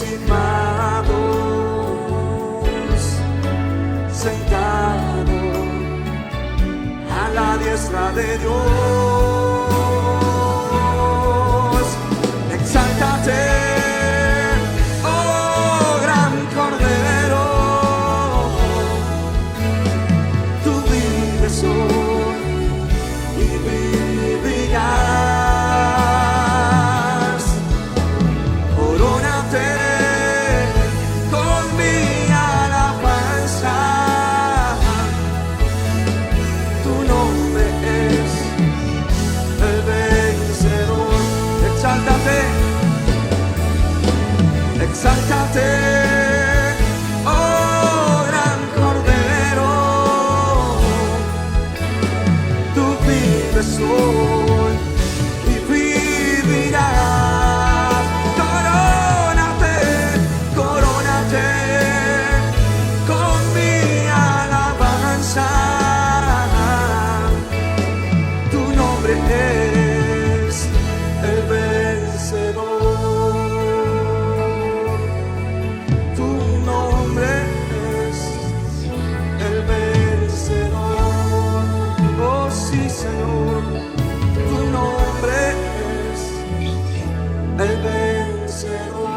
encimados, sentado a la diestra de Dios. Exáltate, oh gran Cordero, tú vives hoy y vivirás. Corónate con mi alabanza, tu nombre es el vencedor. Exáltate, exáltate, oh gran Cordero, tú vives hoy y vivirás. Corónate, corónate con mi alabanza, tu nombre es el vencedor, tu nombre es el vencedor. Oh sí, Señor, tu nombre es el vencedor.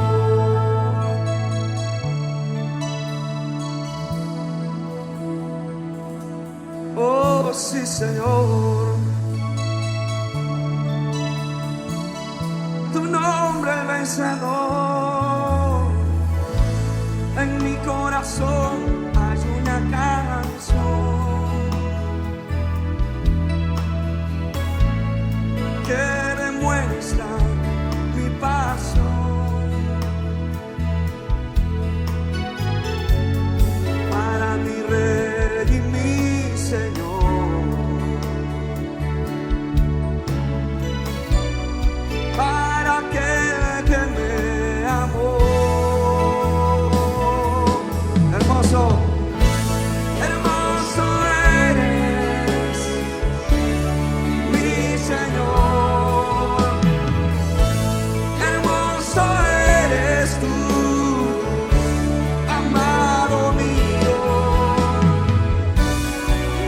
Oh sí, Señor, tu nombre el vencedor. En mi corazón hay una canción que demuestra mi pasión para mi Rey y mi Señor, para aquel que me amó. Hermoso, hermoso eres, mi Señor. Hermoso eres tú, amado mío.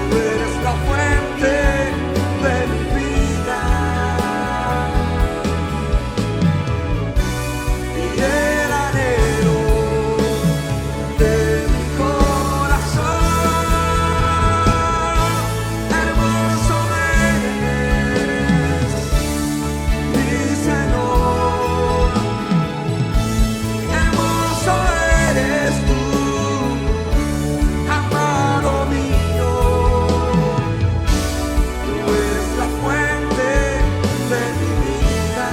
Tú eres la fuente de mi vida y el anhelo de mi corazón. Hermoso eres, mi Señor. Hermoso eres tú, amado mío. Tú eres la fuente de mi vida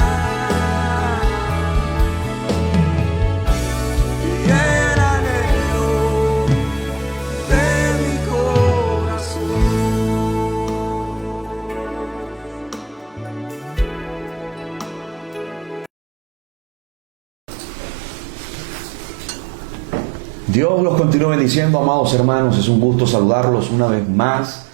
y el anhelo de mi corazón. Dios los continúe bendiciendo, amados hermanos. Es un gusto saludarlos una vez más.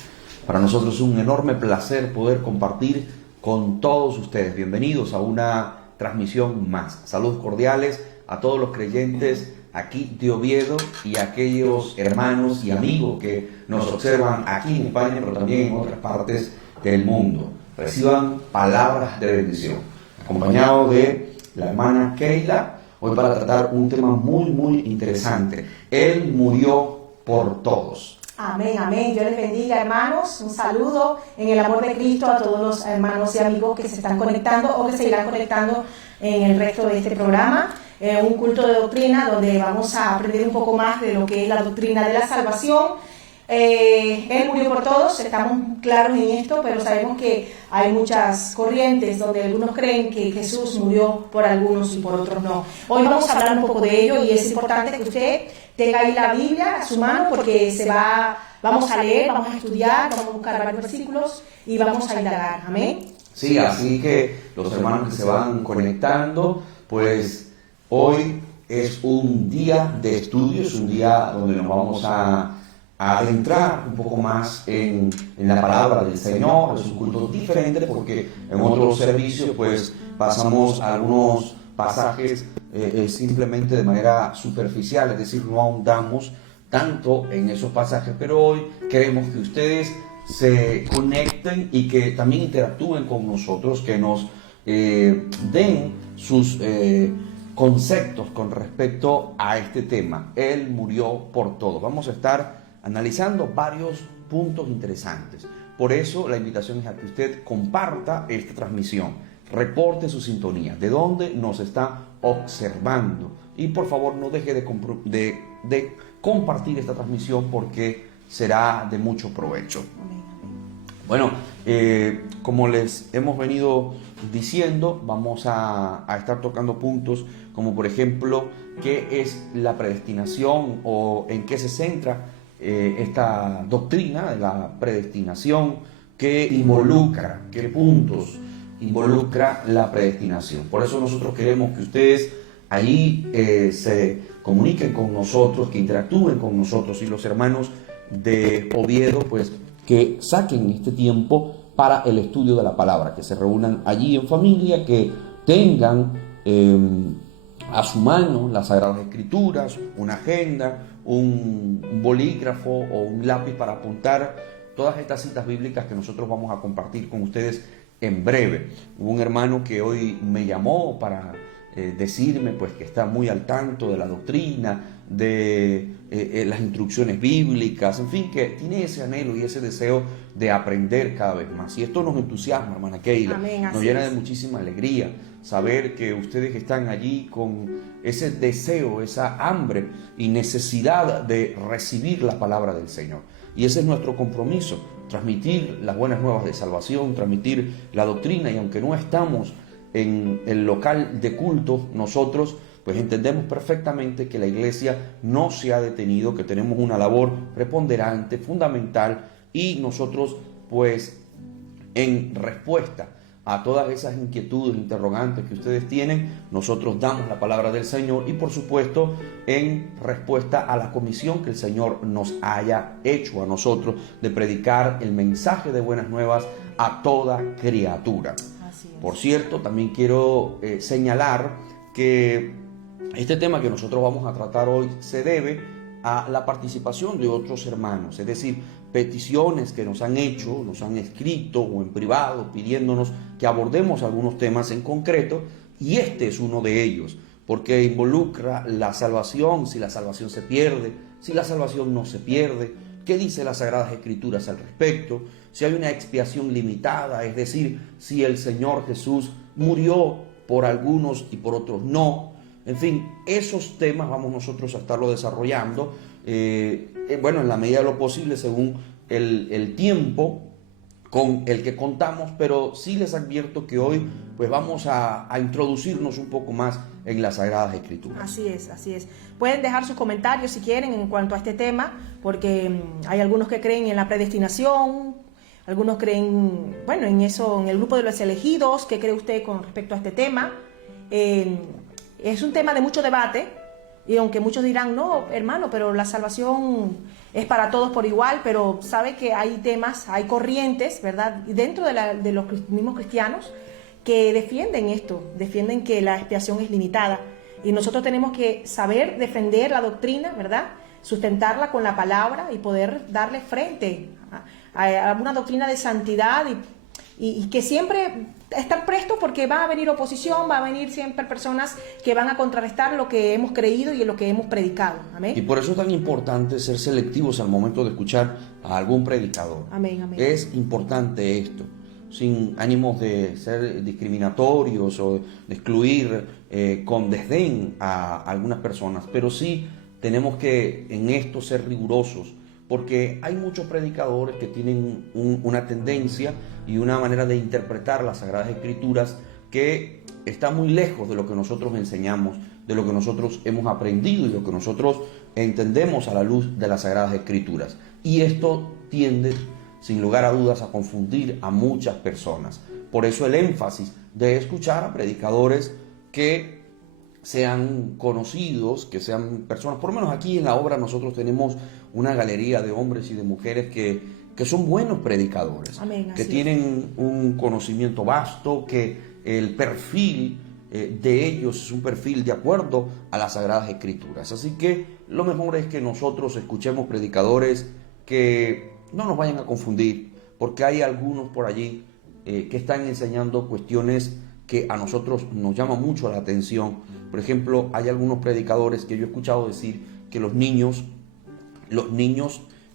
Para nosotros es un enorme placer poder compartir con todos ustedes. Bienvenidos a una transmisión más. Saludos cordiales a todos los creyentes aquí de Oviedo y a aquellos hermanos y amigos que nos observan aquí en España, pero también en otras partes del mundo. Reciban palabras de bendición. Acompañado de la hermana Keila, hoy para tratar un tema muy interesante. Él murió por todos. Amén, amén. Dios les bendiga, hermanos. Un saludo en el amor de Cristo a todos los hermanos y amigos que se están conectando o que se irán conectando en el resto de este programa. Un culto de doctrina donde vamos a aprender un poco más de lo que es la doctrina de la salvación. Él murió por todos, estamos claros en esto, pero sabemos que hay muchas corrientes donde algunos creen que Jesús murió por algunos y por otros no. Hoy vamos a hablar un poco de ello y es importante que usted tenga ahí la Biblia a su mano porque vamos a leer, vamos a estudiar, vamos a buscar varios versículos y vamos a indagar. Amén. Sí, así que los hermanos que se van conectando, pues hoy es un día de estudio, es un día donde nos vamos a adentrar un poco más en la palabra del Señor. Es un culto diferente porque en otros servicios pues pasamos algunos pasajes simplemente de manera superficial, es decir, no ahondamos tanto en esos pasajes, pero hoy queremos que ustedes se conecten y que también interactúen con nosotros, que nos den sus conceptos con respecto a este tema. Él murió por todo. Vamos a estar analizando varios puntos interesantes. Por eso la invitación es a que usted comparta esta transmisión, reporte su sintonía, de dónde nos está observando, y por favor no deje de compartir esta transmisión, porque será de mucho provecho. Bueno, como les hemos venido diciendo, vamos a estar tocando puntos como, por ejemplo, qué es la predestinación o en qué se centra esta doctrina de la predestinación, qué involucra, qué puntos involucra la predestinación. Por eso nosotros queremos que ustedes ahí se comuniquen con nosotros, que interactúen con nosotros, y los hermanos de Oviedo pues que saquen este tiempo para el estudio de la palabra, que se reúnan allí en familia, que tengan a su mano las Sagradas Escrituras, una agenda, un bolígrafo o un lápiz para apuntar todas estas citas bíblicas que nosotros vamos a compartir con ustedes en breve. Hubo un hermano que hoy me llamó para decirme pues que está muy al tanto de la doctrina, de las instrucciones bíblicas, en fin, que tiene ese anhelo y ese deseo de aprender cada vez más. Y esto nos entusiasma, hermana Keila. Amén, nos llena de muchísima alegría saber que ustedes están allí con ese deseo, esa hambre y necesidad de recibir la palabra del Señor. Y ese es nuestro compromiso, transmitir las buenas nuevas de salvación, transmitir la doctrina. Y aunque no estamos en el local de culto, nosotros pues entendemos perfectamente que la iglesia no se ha detenido, que tenemos una labor preponderante, fundamental, y nosotros pues en respuesta a todas esas inquietudes, interrogantes que ustedes tienen, nosotros damos la palabra del Señor, y por supuesto en respuesta a la comisión que el Señor nos haya hecho a nosotros de predicar el mensaje de buenas nuevas a toda criatura. Por cierto, también quiero señalar que este tema que nosotros vamos a tratar hoy se debe a la participación de otros hermanos, es decir, peticiones que nos han hecho, nos han escrito o en privado pidiéndonos que abordemos algunos temas en concreto, y este es uno de ellos, porque involucra la salvación, si la salvación se pierde, si la salvación no se pierde, qué dice las Sagradas Escrituras al respecto, si hay una expiación limitada, es decir, si el Señor Jesús murió por algunos y por otros no. En fin, esos temas vamos nosotros a estarlo desarrollando, bueno, en la medida de lo posible, según el tiempo con el que contamos, pero sí les advierto que hoy pues vamos a introducirnos un poco más en las Sagradas Escrituras. Así es, así es. Pueden dejar sus comentarios si quieren en cuanto a este tema, porque hay algunos que creen en la predestinación, algunos creen, bueno, en eso, en el grupo de los elegidos. ¿Qué cree usted con respecto a este tema? Es un tema de mucho debate, y aunque muchos dirán, no, hermano, pero la salvación es para todos por igual, pero sabe que hay temas, hay corrientes, ¿verdad? Y dentro de los mismos cristianos que defienden esto, defienden que la expiación es limitada, y nosotros tenemos que saber defender la doctrina, ¿verdad? Sustentarla con la palabra y poder darle frente a una doctrina de santidad y que siempre estar presto, porque va a venir oposición, va a venir siempre personas que van a contrarrestar lo que hemos creído y lo que hemos predicado. Amén. Y por eso es tan importante ser selectivos al momento de escuchar a algún predicador. Amén, amén. Es importante esto, sin ánimos de ser discriminatorios o de excluir con desdén a algunas personas, pero sí tenemos que en esto ser rigurosos, porque hay muchos predicadores que tienen una tendencia y una manera de interpretar las Sagradas Escrituras que está muy lejos de lo que nosotros enseñamos, de lo que nosotros hemos aprendido y lo que nosotros entendemos a la luz de las Sagradas Escrituras. Y esto tiende, sin lugar a dudas, a confundir a muchas personas. Por eso el énfasis de escuchar a predicadores que sean conocidos, que sean personas, por lo menos aquí en la obra nosotros tenemos una galería de hombres y de mujeres que son buenos predicadores. Amén, que tienen un conocimiento vasto, que el perfil de ellos es un perfil de acuerdo a las Sagradas Escrituras. Así que lo mejor es que nosotros escuchemos predicadores que no nos vayan a confundir, porque hay algunos por allí que están enseñando cuestiones que a nosotros nos llama mucho la atención. Por ejemplo, hay algunos predicadores que yo he escuchado decir que los niños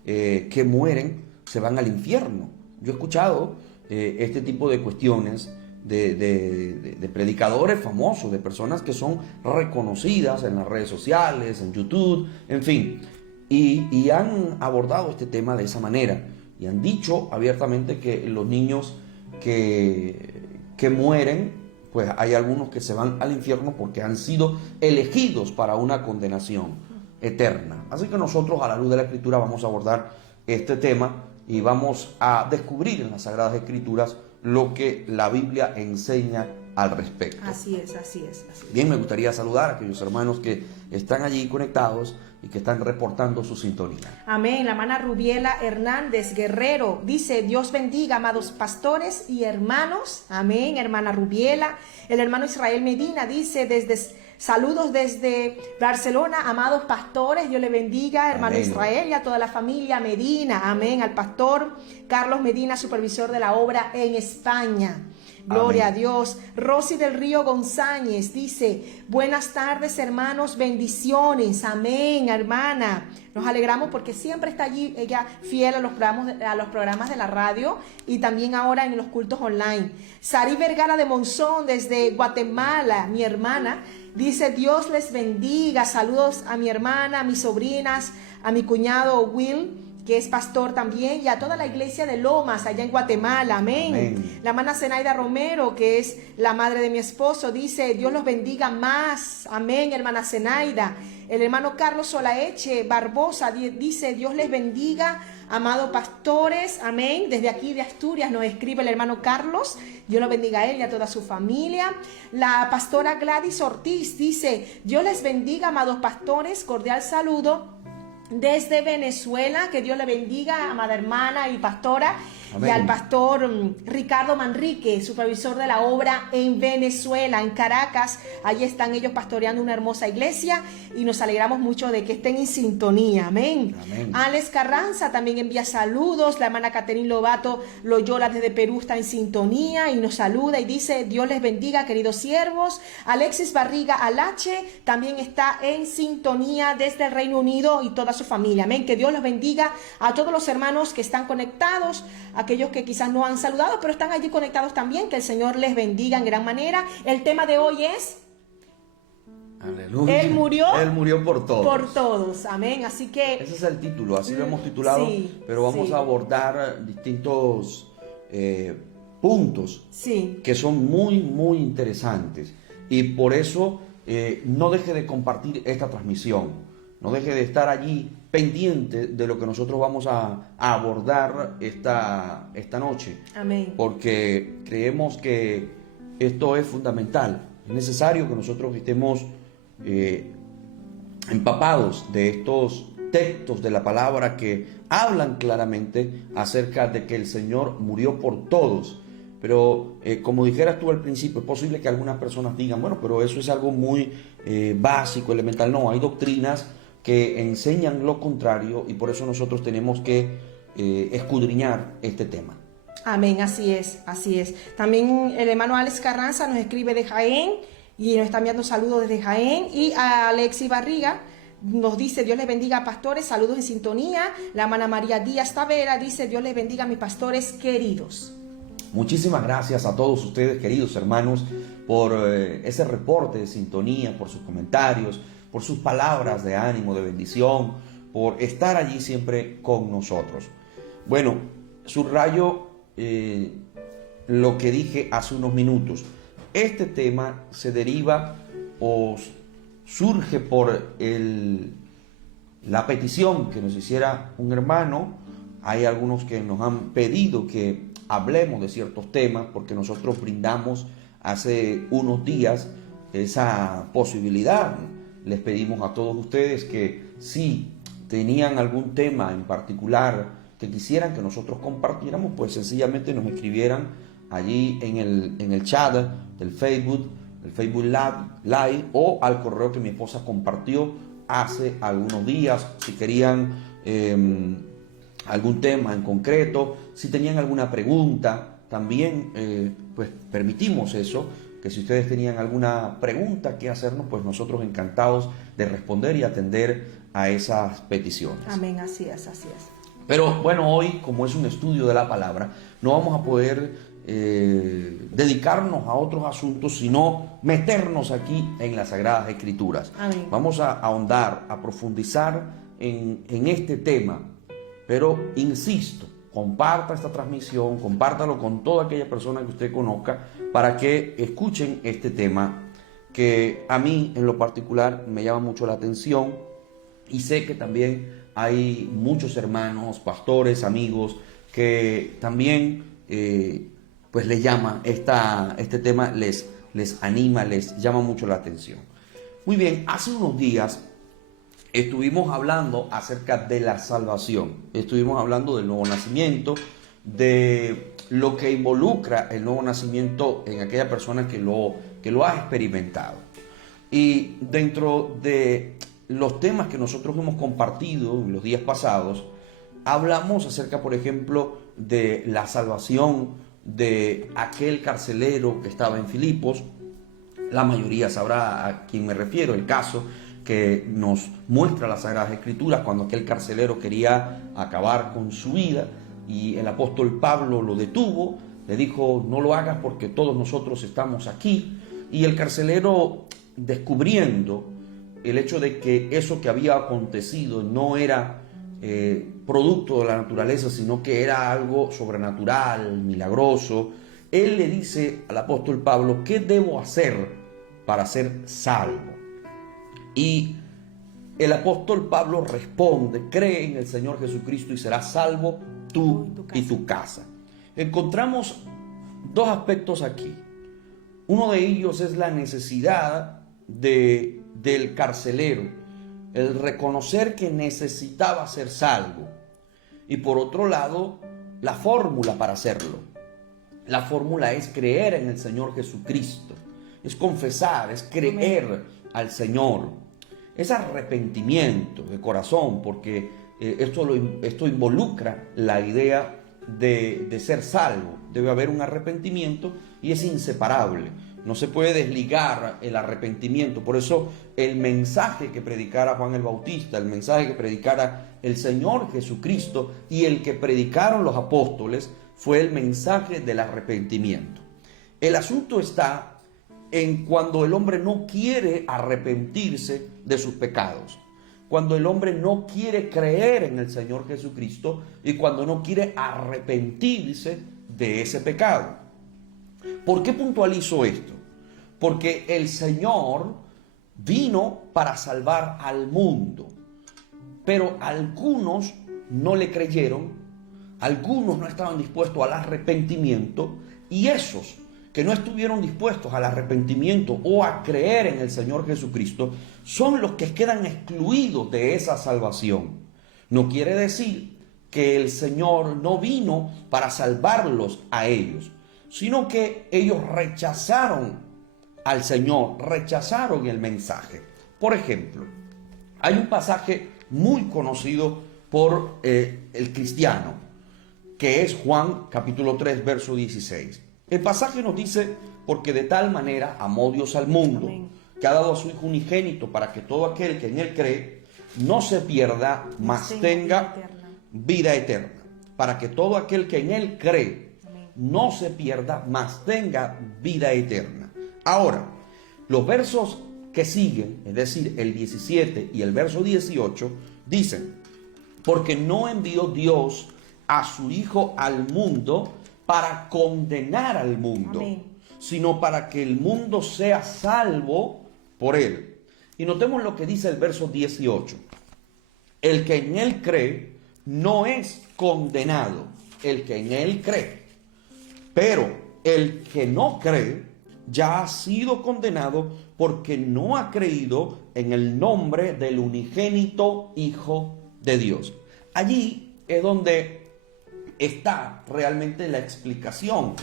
que mueren se van al infierno. Yo he escuchado este tipo de cuestiones de predicadores famosos, de personas que son reconocidas en las redes sociales, en YouTube, en fin, y han abordado este tema de esa manera y han dicho abiertamente que los niños que mueren, pues hay algunos que se van al infierno porque han sido elegidos para una condenación eterna. Así que nosotros, a la luz de la Escritura, vamos a abordar este tema y vamos a descubrir en las Sagradas Escrituras lo que la Biblia enseña al respecto. Así es, así es, así es. Bien, me gustaría saludar a aquellos hermanos que están allí conectados y que están reportando su sintonía. Amén. La hermana Rubiela Hernández Guerrero dice: Dios bendiga, amados pastores y hermanos. Amén, hermana Rubiela. El hermano Israel Medina dice: saludos desde Barcelona, amados pastores, Dios le bendiga, hermano Amén. Israel, y a toda la familia Medina. Amén. Al pastor Carlos Medina, supervisor de la obra en España. Gloria Amén. a Dios. Rosy del Río González dice: buenas tardes, hermanos, bendiciones. Amén, hermana. Nos alegramos porque siempre está allí ella fiel a los programas de la radio y también ahora en los cultos online. Sari Vergara de Monzón desde Guatemala, mi hermana, dice: Dios les bendiga. Saludos a mi hermana, a mis sobrinas, a mi cuñado Will, que es pastor también, y a toda la iglesia de Lomas, allá en Guatemala. Amén. Amén. La hermana Zenaida Romero, que es la madre de mi esposo, dice: Dios los bendiga más. Amén, hermana Zenaida. El hermano Carlos Solaeche Barbosa dice: Dios les bendiga, amados pastores. Amén. Desde aquí de Asturias nos escribe el hermano Carlos. Dios lo bendiga a él y a toda su familia. La pastora Gladys Ortiz dice: Dios les bendiga, amados pastores. Cordial saludo desde Venezuela. Que Dios le bendiga, amada hermana y pastora. Amén. Y al pastor Ricardo Manrique, supervisor de la obra en Venezuela, en Caracas. Allí están ellos pastoreando una hermosa iglesia y nos alegramos mucho de que estén en sintonía. Amén. Amén. Alex Carranza también envía saludos. La hermana Caterine Lobato Loyola desde Perú está en sintonía y nos saluda y dice: Dios les bendiga, queridos siervos. Alexis Barriga Alache también está en sintonía desde el Reino Unido y toda su familia. Amén. Que Dios los bendiga a todos los hermanos que están conectados, aquellos que quizás no han saludado, pero están allí conectados también. Que el Señor les bendiga en gran manera. El tema de hoy es: Aleluya. Él murió por todos. por todos. Amén. Así que Ese es el título, así lo hemos titulado, sí, pero vamos sí. a abordar distintos puntos sí, que son muy, muy interesantes. Y por eso no deje de compartir esta transmisión. No deje de estar allí pendiente de lo que nosotros vamos a abordar esta noche. amén. Porque creemos que esto es fundamental. Es necesario que nosotros estemos empapados de estos textos de la palabra que hablan claramente acerca de que el Señor murió por todos. Pero como dijeras tú al principio, es posible que algunas personas digan: bueno, pero eso es algo muy básico, elemental. No, hay doctrinas que enseñan lo contrario y por eso nosotros tenemos que escudriñar este tema. Amén, así es, así es. También el hermano Alex Carranza nos escribe de Jaén y nos está enviando saludos desde Jaén. Y a Alexis Barriga nos dice: Dios les bendiga, pastores, saludos en sintonía. La hermana María Díaz Tavera dice: Dios les bendiga, mis pastores queridos. Muchísimas gracias a todos ustedes, queridos hermanos, por ese reporte de sintonía, por sus comentarios, por sus palabras de ánimo, de bendición, por estar allí siempre con nosotros. Bueno, subrayo lo que dije hace unos minutos. Este tema se deriva o surge por la petición que nos hiciera un hermano. Hay algunos que nos han pedido que hablemos de ciertos temas porque nosotros brindamos hace unos días esa posibilidad. Les pedimos a todos ustedes que si tenían algún tema en particular que quisieran que nosotros compartiéramos, pues sencillamente nos escribieran allí en el chat del Facebook el Facebook Live o al correo que mi esposa compartió hace algunos días. Si querían algún tema en concreto, si tenían alguna pregunta, también pues permitimos eso, que si ustedes tenían alguna pregunta que hacernos, pues nosotros encantados de responder y atender a esas peticiones. Amén, así es, así es. Pero bueno, hoy, como es un estudio de la palabra, no vamos a poder dedicarnos a otros asuntos, sino meternos aquí en las Sagradas Escrituras. Amén. Vamos a ahondar, a profundizar en este tema, pero insisto, comparta esta transmisión, compártalo con toda aquella persona que usted conozca para que escuchen este tema que a mí en lo particular me llama mucho la atención, y sé que también hay muchos hermanos, pastores, amigos que también pues les llama este tema, les anima, les llama mucho la atención. Muy bien, hace unos días estuvimos hablando acerca de la salvación, estuvimos hablando del nuevo nacimiento, de lo que involucra el nuevo nacimiento en aquella persona que lo ha experimentado. Y dentro de los temas que nosotros hemos compartido en los días pasados, hablamos acerca, por ejemplo, de la salvación de aquel carcelero que estaba en Filipos. La mayoría sabrá a quién me refiero, el caso que nos muestra las Sagradas Escrituras, cuando aquel carcelero quería acabar con su vida y el apóstol Pablo lo detuvo, le dijo: no lo hagas porque todos nosotros estamos aquí. Y el carcelero, descubriendo el hecho de que eso que había acontecido no era producto de la naturaleza, sino que era algo sobrenatural, milagroso, él le dice al apóstol Pablo: ¿qué debo hacer para ser salvo? Y el apóstol Pablo responde: cree en el Señor Jesucristo y serás salvo tú y tu casa. Encontramos dos aspectos aquí. Uno de ellos es la necesidad del carcelero, el reconocer que necesitaba ser salvo. Y por otro lado, la fórmula para hacerlo. La fórmula es creer en el Señor Jesucristo, es confesar, es creer al Señor, es arrepentimiento de corazón, porque esto involucra la idea de ser salvo. Debe haber un arrepentimiento y es inseparable. No se puede desligar el arrepentimiento. Por eso el mensaje que predicara Juan el Bautista, el mensaje que predicara el Señor Jesucristo y el que predicaron los apóstoles fue el mensaje del arrepentimiento. El asunto está en cuando el hombre no quiere arrepentirse de sus pecados, cuando el hombre no quiere creer en el Señor Jesucristo y cuando no quiere arrepentirse de ese pecado. ¿Por qué puntualizo esto? Porque el Señor vino para salvar al mundo, pero algunos no le creyeron, algunos no estaban dispuestos al arrepentimiento, y esos que no estuvieron dispuestos al arrepentimiento o a creer en el Señor Jesucristo son los que quedan excluidos de esa salvación. No quiere decir que el Señor no vino para salvarlos a ellos, sino que ellos rechazaron al Señor, rechazaron el mensaje. Por ejemplo, hay un pasaje muy conocido por el cristiano, que es Juan capítulo 3, verso 16. El pasaje nos dice: porque de tal manera amó Dios al mundo, que ha dado a su Hijo unigénito, para que todo aquel que en Él cree no se pierda, mas tenga vida eterna. Para que todo aquel que en Él cree no se pierda, mas tenga vida eterna. Ahora, los versos que siguen, es decir, el 17 y el verso 18, dicen: porque no envió Dios a su Hijo al mundo para condenar al mundo, amén, sino para que el mundo sea salvo por él. Y notemos lo que dice el verso 18. El que en Él cree no es condenado, el que en Él cree. Pero el que no cree ya ha sido condenado porque no ha creído en el nombre del unigénito Hijo de Dios. Allí es donde está realmente la explicación,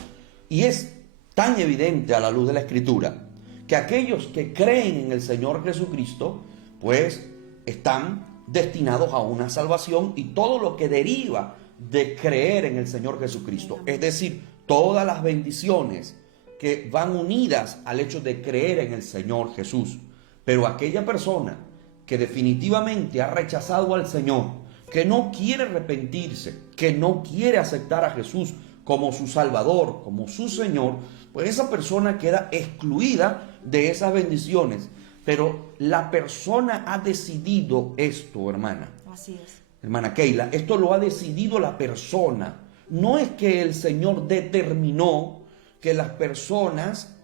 y es tan evidente a la luz de la Escritura que aquellos que creen en el Señor Jesucristo, pues están destinados a una salvación y todo lo que deriva de creer en el Señor Jesucristo. Es decir, todas las bendiciones que van unidas al hecho de creer en el Señor Jesús. Pero aquella persona que definitivamente ha rechazado al Señor, que no quiere arrepentirse, que no quiere aceptar a Jesús como su Salvador, como su Señor, pues esa persona queda excluida de esas bendiciones. Pero la persona ha decidido esto, hermana. Así es. Hermana Keila, esto lo ha decidido la persona. No es que el Señor determinó que las personas,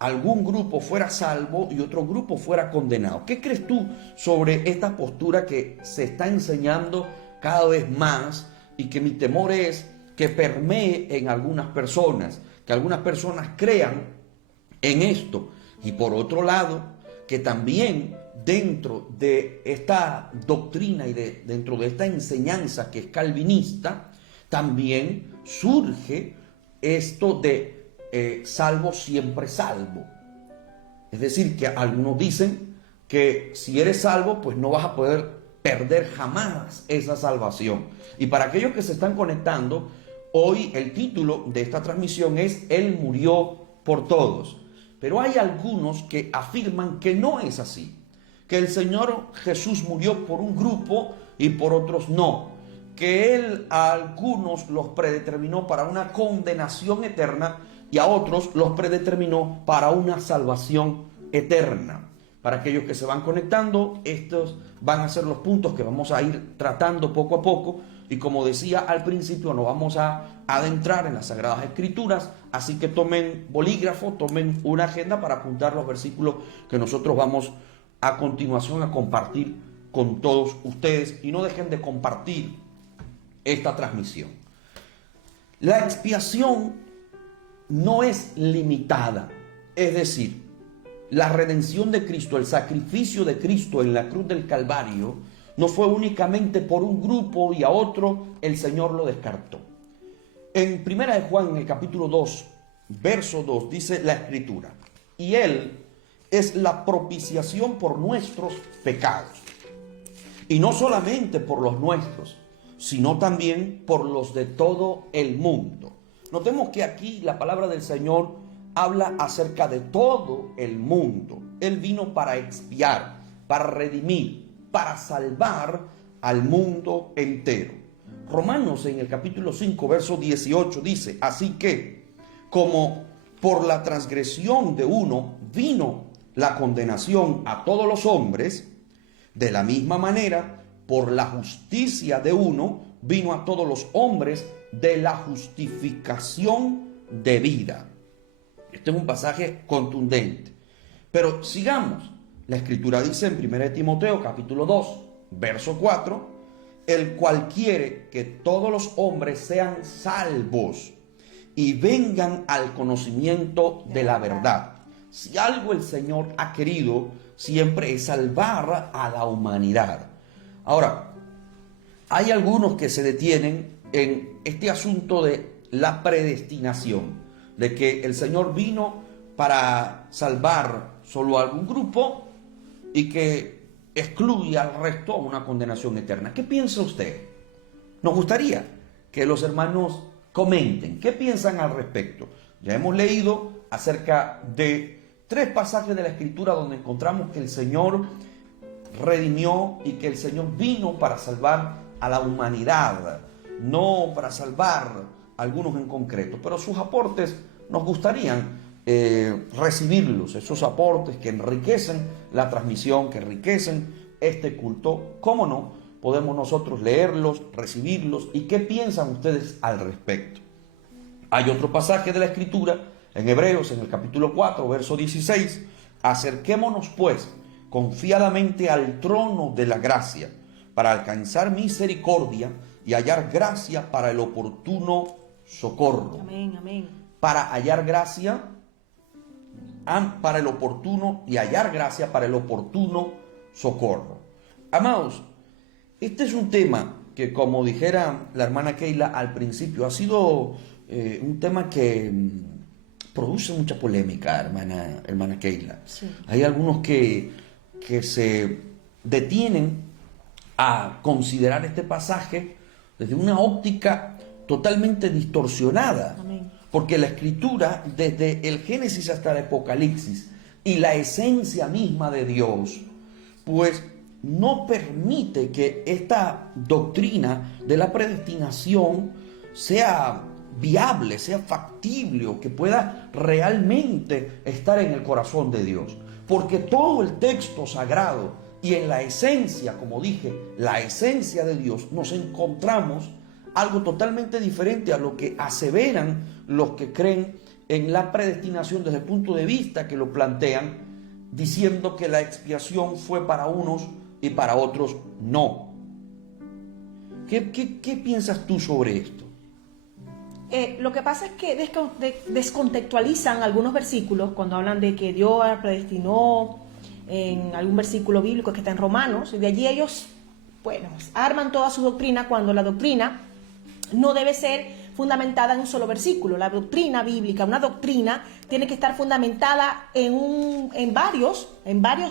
algún grupo fuera salvo y otro grupo fuera condenado. ¿Qué crees tú sobre esta postura que se está enseñando cada vez más y que mi temor es que permee en algunas personas, que algunas personas crean en esto? Y por otro lado, que también dentro de esta doctrina y dentro de esta enseñanza que es calvinista, también surge esto de salvo siempre salvo. Es decir, que algunos dicen que si eres salvo, pues no vas a poder perder jamás esa salvación. Y para aquellos que se están conectando, hoy el título de esta transmisión es Él murió por todos. Pero hay algunos que afirman que no es así, que el Señor Jesús murió por un grupo y por otros no, que Él a algunos los predeterminó para una condenación eterna y a otros los predeterminó para una salvación eterna. Para aquellos que se van conectando, estos van a ser los puntos que vamos a ir tratando poco a poco. Y como decía al principio, nos vamos a adentrar en las Sagradas Escrituras. Así que tomen bolígrafo, tomen una agenda para apuntar los versículos que nosotros vamos a continuación a compartir con todos ustedes. Y no dejen de compartir esta transmisión. La expiación no es limitada. Es decir, la redención de Cristo, el sacrificio de Cristo en la cruz del Calvario, no fue únicamente por un grupo y a otro el Señor lo descartó. En Primera de Juan, en el capítulo 2, verso 2, dice la Escritura: y Él es la propiciación por nuestros pecados. Y no solamente por los nuestros, sino también por los de todo el mundo. Notemos que aquí la palabra del Señor habla acerca de todo el mundo. Él vino para expiar, para redimir, para salvar al mundo entero. Romanos en el capítulo 5, verso 18 dice: así que, como por la transgresión de uno vino la condenación a todos los hombres, de la misma manera, por la justicia de uno vino a todos los hombres de la justificación de vida. Este es un pasaje contundente. Pero sigamos. La Escritura dice en 1 Timoteo capítulo 2, verso 4, el cual quiere que todos los hombres sean salvos y vengan al conocimiento de la verdad. Si algo el Señor ha querido siempre es salvar a la humanidad. Ahora, hay algunos que se detienen en este asunto de la predestinación, de que el Señor vino para salvar solo a algún grupo y que excluye al resto a una condenación eterna. ¿Qué piensa usted? Nos gustaría que los hermanos comenten qué piensan al respecto. Ya hemos leído acerca de 3 pasajes de la Escritura donde encontramos que el Señor redimió y que el Señor vino para salvar a la humanidad, no para salvar a algunos en concreto. Pero sus aportes nos gustarían recibirlos, esos aportes que enriquecen la transmisión, que enriquecen este culto. ¿Cómo no? Podemos nosotros leerlos, recibirlos. ¿Y qué piensan ustedes al respecto? Hay otro pasaje de la Escritura en Hebreos, en el capítulo 4, verso 16. Acerquémonos pues confiadamente al trono de la gracia para alcanzar misericordia y hallar gracia para el oportuno socorro. Amén, amén. Para hallar gracia para el oportuno y hallar gracia para el oportuno socorro. Amados, este es un tema que, como dijera la hermana Keila al principio, ha sido un tema que produce mucha polémica, hermana Keila. Sí. Hay algunos que se detienen a considerar este pasaje desde una óptica totalmente distorsionada. Amén. Porque la Escritura, desde el Génesis hasta el Apocalipsis, y la esencia misma de Dios, pues no permite que esta doctrina de la predestinación sea viable, sea factible o que pueda realmente estar en el corazón de Dios. Porque todo el texto sagrado y en la esencia, como dije, la esencia de Dios, nos encontramos algo totalmente diferente a lo que aseveran los que creen en la predestinación desde el punto de vista que lo plantean, diciendo que la expiación fue para unos y para otros no. ¿Qué piensas tú sobre esto? Lo que pasa es que descontextualizan algunos versículos cuando hablan de que Dios predestinó en algún versículo bíblico que está en Romanos, y de allí ellos, bueno, arman toda su doctrina cuando la doctrina no debe ser fundamentada en un solo versículo. La doctrina bíblica, una doctrina, tiene que estar fundamentada en varios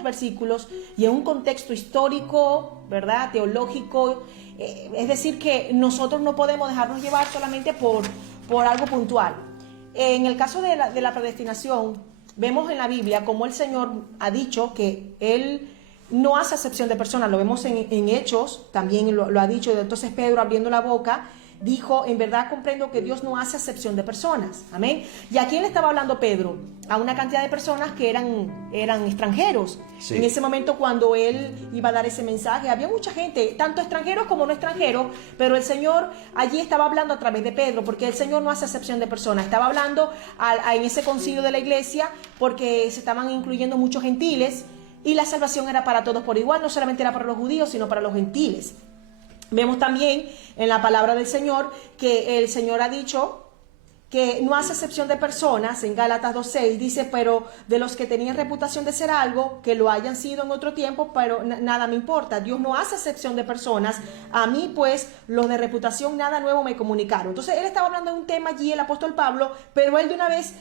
versículos y en un contexto histórico, ¿verdad?, teológico. Es decir, que nosotros no podemos dejarnos llevar solamente por algo puntual. En el caso de la predestinación, vemos en la Biblia cómo el Señor ha dicho que Él no hace acepción de personas. Lo vemos en Hechos, también lo ha dicho. Entonces Pedro, abriendo la boca, dijo: en verdad comprendo que Dios no hace acepción de personas. Amén. ¿Y a quién le estaba hablando Pedro? A una cantidad de personas que eran extranjeros. Sí. En ese momento, cuando él iba a dar ese mensaje, había mucha gente, tanto extranjeros como no extranjeros, pero el Señor allí estaba hablando a través de Pedro, porque el Señor no hace acepción de personas. Estaba hablando en ese concilio de la iglesia, porque se estaban incluyendo muchos gentiles, y la salvación era para todos por igual, no solamente era para los judíos, sino para los gentiles. Vemos también en la palabra del Señor que el Señor ha dicho que no hace excepción de personas. En Gálatas 2:6 dice: pero de los que tenían reputación de ser algo, que lo hayan sido en otro tiempo, pero nada me importa. Dios no hace excepción de personas. A mí, pues, los de reputación nada nuevo me comunicaron. Entonces, él estaba hablando de un tema allí, el apóstol Pablo, pero él de una vez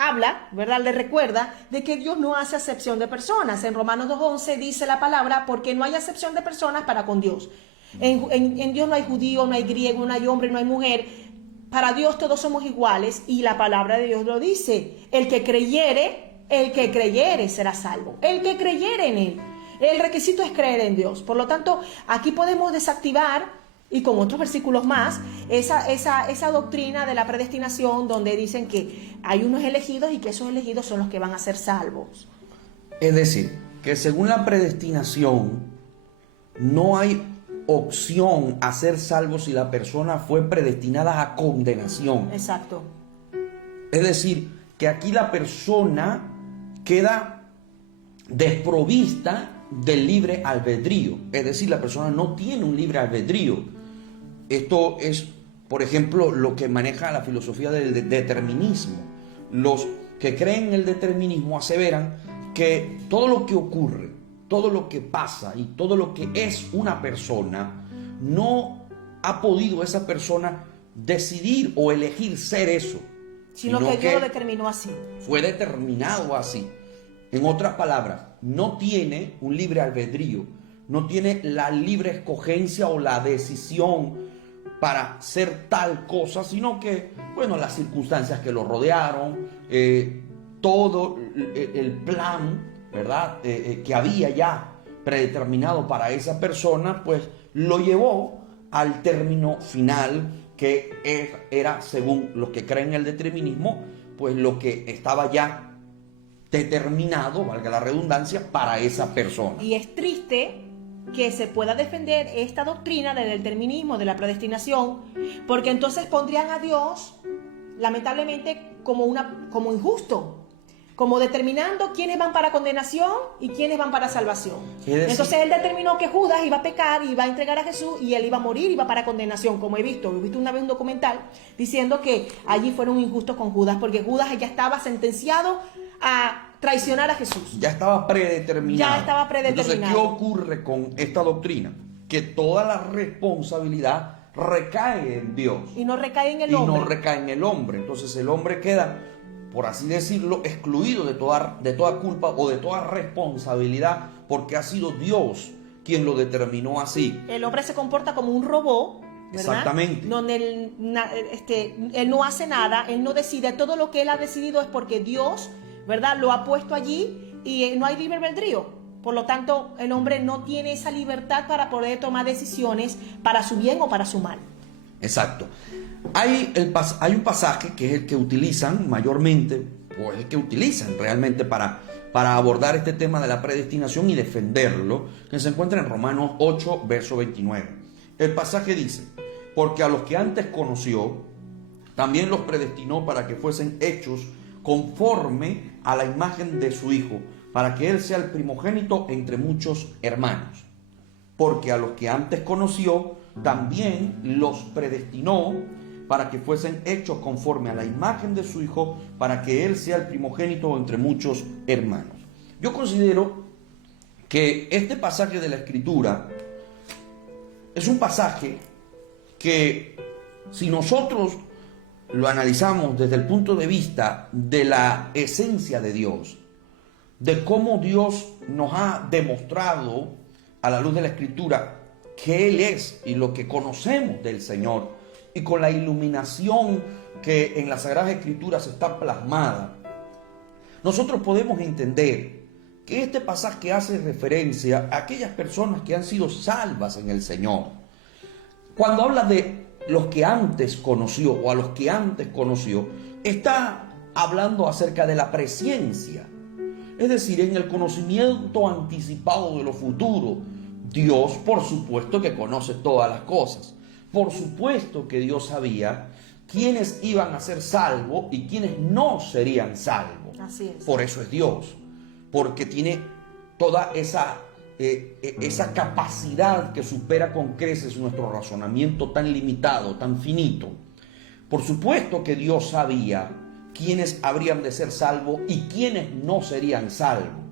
habla, ¿verdad? Le recuerda de que Dios no hace excepción de personas. En Romanos 2:11 dice la palabra: porque no hay excepción de personas para con Dios. En Dios no hay judío, no hay griego, no hay hombre, no hay mujer. Para Dios todos somos iguales, y la palabra de Dios lo dice: el que creyere será salvo. El que creyere en Él. El requisito es creer en Dios. Por lo tanto, aquí podemos desactivar, y con otros versículos más, esa doctrina de la predestinación, donde dicen que hay unos elegidos y que esos elegidos son los que van a ser salvos. Es decir, que según la predestinación no hay opción a ser salvo si la persona fue predestinada a condenación. Exacto. Es decir, que aquí la persona queda desprovista del libre albedrío. Es decir, la persona no tiene un libre albedrío. Esto es, por ejemplo, lo que maneja la filosofía del determinismo. Los que creen en el determinismo aseveran que todo lo que ocurre, todo lo que pasa y todo lo que es una persona, no ha podido esa persona decidir o elegir ser eso, sino que Dios lo determinó así. Fue determinado así. En otras palabras, no tiene un libre albedrío, no tiene la libre escogencia o la decisión para ser tal cosa, sino que, bueno, las circunstancias que lo rodearon, todo el plan, ¿verdad?, que había ya predeterminado para esa persona, pues lo llevó al término final, que era, según los que creen en el determinismo, pues lo que estaba ya determinado, valga la redundancia, para esa persona. Y es triste que se pueda defender esta doctrina del determinismo, de la predestinación, porque entonces pondrían a Dios, lamentablemente, como injusto, como determinando quiénes van para condenación y quiénes van para salvación. Entonces él determinó que Judas iba a pecar, iba a entregar a Jesús, y él iba a morir, iba para condenación, como he visto una vez un documental diciendo que allí fueron injustos con Judas, porque Judas ya estaba sentenciado a traicionar a Jesús. Ya estaba predeterminado. Ya estaba predeterminado. Entonces, ¿qué ocurre con esta doctrina? Que toda la responsabilidad recae en Dios. Y no recae en el hombre. Y no recae en el hombre. Entonces el hombre queda por así decirlo, excluido de toda culpa o de toda responsabilidad, porque ha sido Dios quien lo determinó así. El hombre se comporta como un robot, ¿verdad? Exactamente. Donde él no hace nada, él no decide. Todo lo que él ha decidido es porque Dios, ¿verdad?, lo ha puesto allí y no hay libre albedrío. Por lo tanto, el hombre no tiene esa libertad para poder tomar decisiones para su bien o para su mal. Exacto. Hay un pasaje que es el que utilizan mayormente, o el que utilizan realmente para abordar este tema de la predestinación y defenderlo, que se encuentra en Romanos 8, verso 29. El pasaje dice: porque a los que antes conoció, también los predestinó para que fuesen hechos conforme a la imagen de su Hijo, para que Él sea el primogénito entre muchos hermanos. Porque a los que antes conoció, también los predestinó para que fuesen hechos conforme a la imagen de su Hijo, para que Él sea el primogénito entre muchos hermanos. Yo considero que este pasaje de la Escritura es un pasaje que, si nosotros lo analizamos desde el punto de vista de la esencia de Dios, de cómo Dios nos ha demostrado a la luz de la Escritura que Él es y lo que conocemos del Señor, y con la iluminación que en las Sagradas Escrituras está plasmada, nosotros podemos entender que este pasaje hace referencia a aquellas personas que han sido salvas en el Señor. Cuando habla de los que antes conoció o a los que antes conoció, está hablando acerca de la presciencia, es decir, en el conocimiento anticipado de lo futuro. Dios, por supuesto, que conoce todas las cosas. Por supuesto que Dios sabía quiénes iban a ser salvos y quiénes no serían salvos. Así es. Por eso es Dios, porque tiene toda esa capacidad que supera con creces nuestro razonamiento tan limitado, tan finito. Por supuesto que Dios sabía quiénes habrían de ser salvos y quiénes no serían salvos.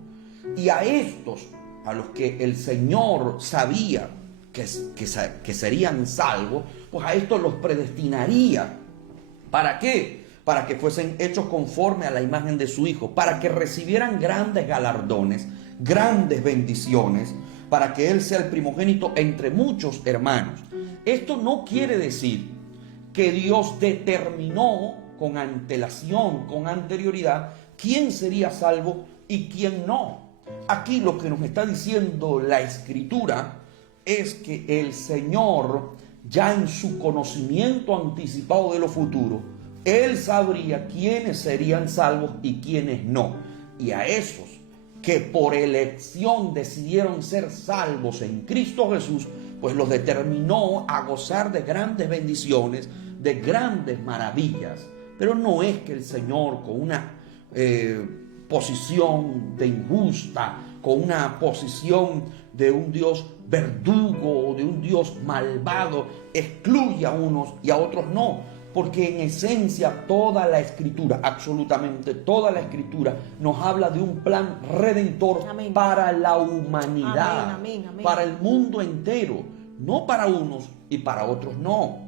Y a estos, a los que el Señor sabía que serían salvos, pues a estos los predestinaría. ¿Para qué? Para que fuesen hechos conforme a la imagen de su Hijo, para que recibieran grandes galardones, grandes bendiciones, para que Él sea el primogénito entre muchos hermanos. Esto no quiere decir que Dios determinó con antelación, con anterioridad, quién sería salvo y quién no. Aquí lo que nos está diciendo la Escritura es que el Señor, ya en su conocimiento anticipado de lo futuro, Él sabría quiénes serían salvos y quiénes no. Y a esos que por elección decidieron ser salvos en Cristo Jesús, pues los determinó a gozar de grandes bendiciones, de grandes maravillas. Pero no es que el Señor, con una posición de injusta, con una posición de un Dios verdugo o de un Dios malvado, excluye a unos y a otros no, porque en esencia toda la Escritura, absolutamente toda la Escritura, nos habla de un plan redentor. Amén. Para la humanidad. Amén, amén. Para el mundo entero, no para unos y para otros no.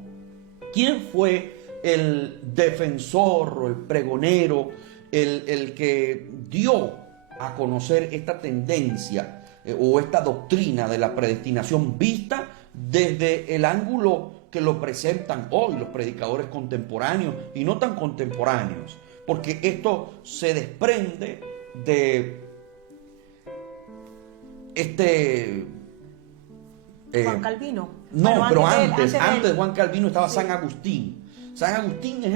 ¿Quién fue el defensor o el pregonero, el que dio a conocer esta tendencia o esta doctrina de la predestinación vista desde el ángulo que lo presentan hoy los predicadores contemporáneos y no tan contemporáneos? Porque esto se desprende de Juan Calvino. No, bueno, pero antes de Juan Calvino estaba sí. San Agustín. San Agustín es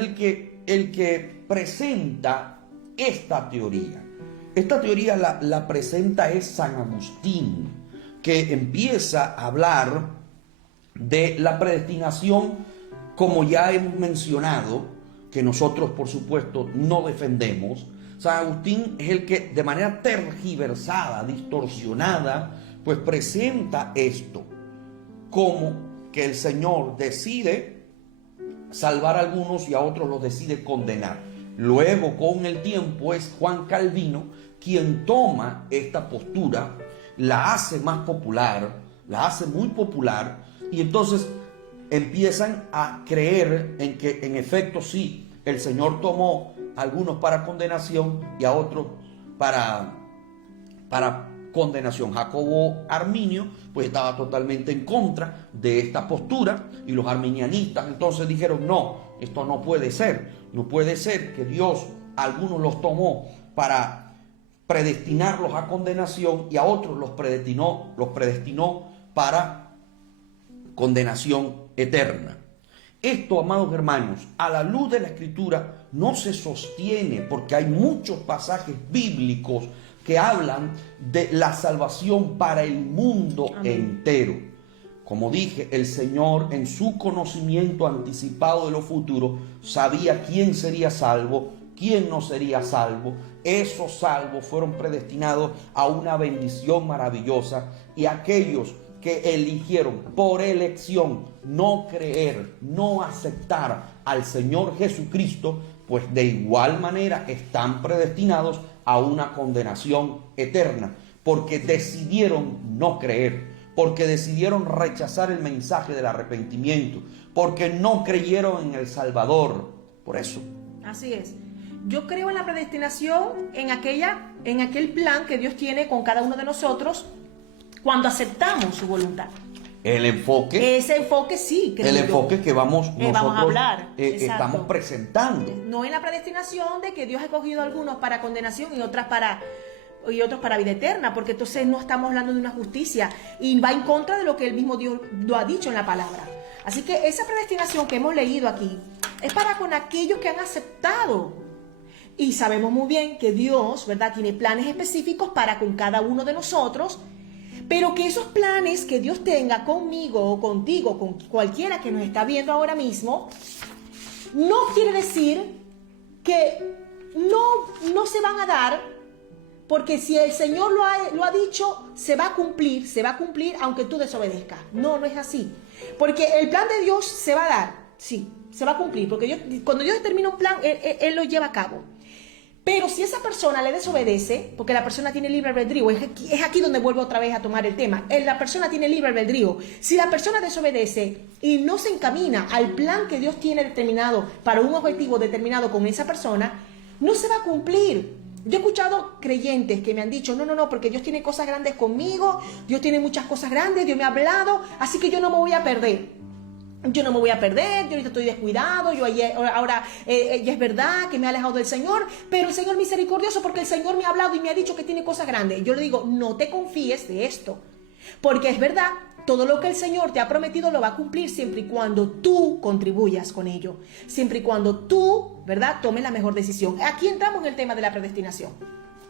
el que presenta esta teoría. Esta teoría la presenta es San Agustín, que empieza a hablar de la predestinación, como ya hemos mencionado, que nosotros por supuesto no defendemos. San Agustín es el que de manera tergiversada, distorsionada, pues presenta esto como que el Señor decide salvar a algunos y a otros los decide condenar. Luego, con el tiempo, es Juan Calvino quien toma esta postura, la hace más popular, la hace muy popular, y entonces empiezan a creer en que en efecto sí, el Señor tomó algunos para condenación y a otros para condenación. Jacobo Arminio pues estaba totalmente en contra de esta postura, y los arminianistas entonces dijeron: no, esto no puede ser que Dios a algunos los tomó para predestinarlos a condenación y a otros los predestinó para condenación eterna. Esto, amados hermanos, a la luz de la Escritura no se sostiene, porque hay muchos pasajes bíblicos que hablan de la salvación para el mundo entero. Como dije, el Señor, en su conocimiento anticipado de lo futuro, sabía quién sería salvo, quién no sería salvo. Esos salvos fueron predestinados a una bendición maravillosa, y aquellos que eligieron por elección no creer, no aceptar al Señor Jesucristo, pues de igual manera están predestinados a una condenación eterna, porque decidieron no creer, porque decidieron rechazar el mensaje del arrepentimiento, porque no creyeron en el Salvador. Por eso. Así es. Yo creo en la predestinación, en aquel plan que Dios tiene con cada uno de nosotros cuando aceptamos su voluntad. El enfoque. Ese enfoque sí. El enfoque que vamos a hablar. Estamos presentando. No en la predestinación de que Dios ha escogido a algunos para condenación y otros para vida eterna, porque entonces no estamos hablando de una justicia y va en contra de lo que el mismo Dios lo ha dicho en la palabra. Así que esa predestinación que hemos leído aquí es para con aquellos que han aceptado. Y sabemos muy bien que Dios, ¿verdad?, tiene planes específicos para con cada uno de nosotros, pero que esos planes que Dios tenga conmigo o contigo, con cualquiera que nos está viendo ahora mismo, no quiere decir que no se van a dar, porque si el Señor lo ha dicho, se va a cumplir aunque tú desobedezcas. No es así. Porque el plan de Dios se va a dar, sí, se va a cumplir, porque cuando Dios determina un plan, Él lo lleva a cabo. Pero si esa persona le desobedece, porque la persona tiene libre albedrío, es aquí donde vuelvo otra vez a tomar el tema, la persona tiene libre albedrío. Si la persona desobedece y no se encamina al plan que Dios tiene determinado para un objetivo determinado con esa persona, no se va a cumplir. Yo he escuchado creyentes que me han dicho: no, porque Dios tiene cosas grandes conmigo, Dios tiene muchas cosas grandes, Dios me ha hablado, así que yo no me voy a perder. Yo ahorita estoy descuidado, ahora ya es verdad que me he alejado del Señor, pero el Señor misericordioso, porque el Señor me ha hablado y me ha dicho que tiene cosas grandes. Yo le digo: no te confíes de esto, porque es verdad, todo lo que el Señor te ha prometido lo va a cumplir siempre y cuando tú contribuyas con ello, siempre y cuando tú, ¿verdad?, tomes la mejor decisión. Aquí entramos en el tema de la predestinación.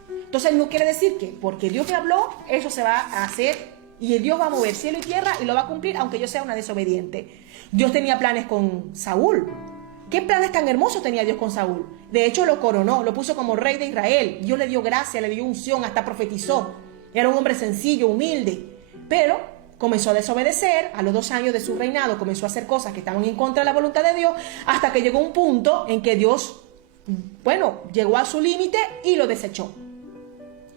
Entonces no quiere decir que porque Dios me habló, eso se va a hacer. Y Dios va a mover cielo y tierra y lo va a cumplir aunque yo sea una desobediente. Dios tenía planes con Saúl. ¿Qué planes tan hermosos tenía Dios con Saúl? De hecho, lo coronó, lo puso como rey de Israel. Dios le dio gracia, le dio unción, hasta profetizó. Era un hombre sencillo, humilde. Pero comenzó a desobedecer. A los 2 años de su reinado comenzó a hacer cosas que estaban en contra de la voluntad de Dios, hasta que llegó un punto en que Dios, llegó a su límite y lo desechó.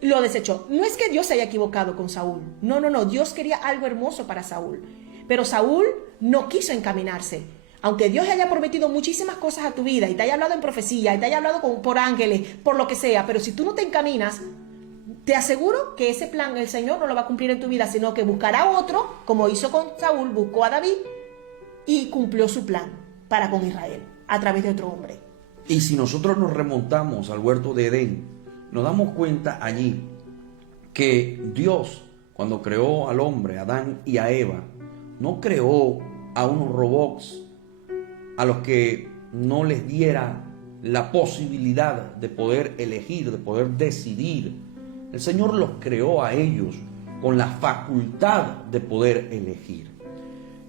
No es que Dios se haya equivocado con Saúl. No. Dios quería algo hermoso para Saúl. Pero Saúl no quiso encaminarse. Aunque Dios haya prometido muchísimas cosas a tu vida y te haya hablado en profecía y te haya hablado por ángeles, por lo que sea, pero si tú no te encaminas, te aseguro que ese plan el Señor no lo va a cumplir en tu vida, sino que buscará otro, como hizo con Saúl, buscó a David y cumplió su plan para con Israel a través de otro hombre. Y si nosotros nos remontamos al huerto de Edén, nos damos cuenta allí que Dios, cuando creó al hombre, a Adán y a Eva, no creó a unos robots a los que no les diera la posibilidad de poder elegir, de poder decidir. El Señor los creó a ellos con la facultad de poder elegir.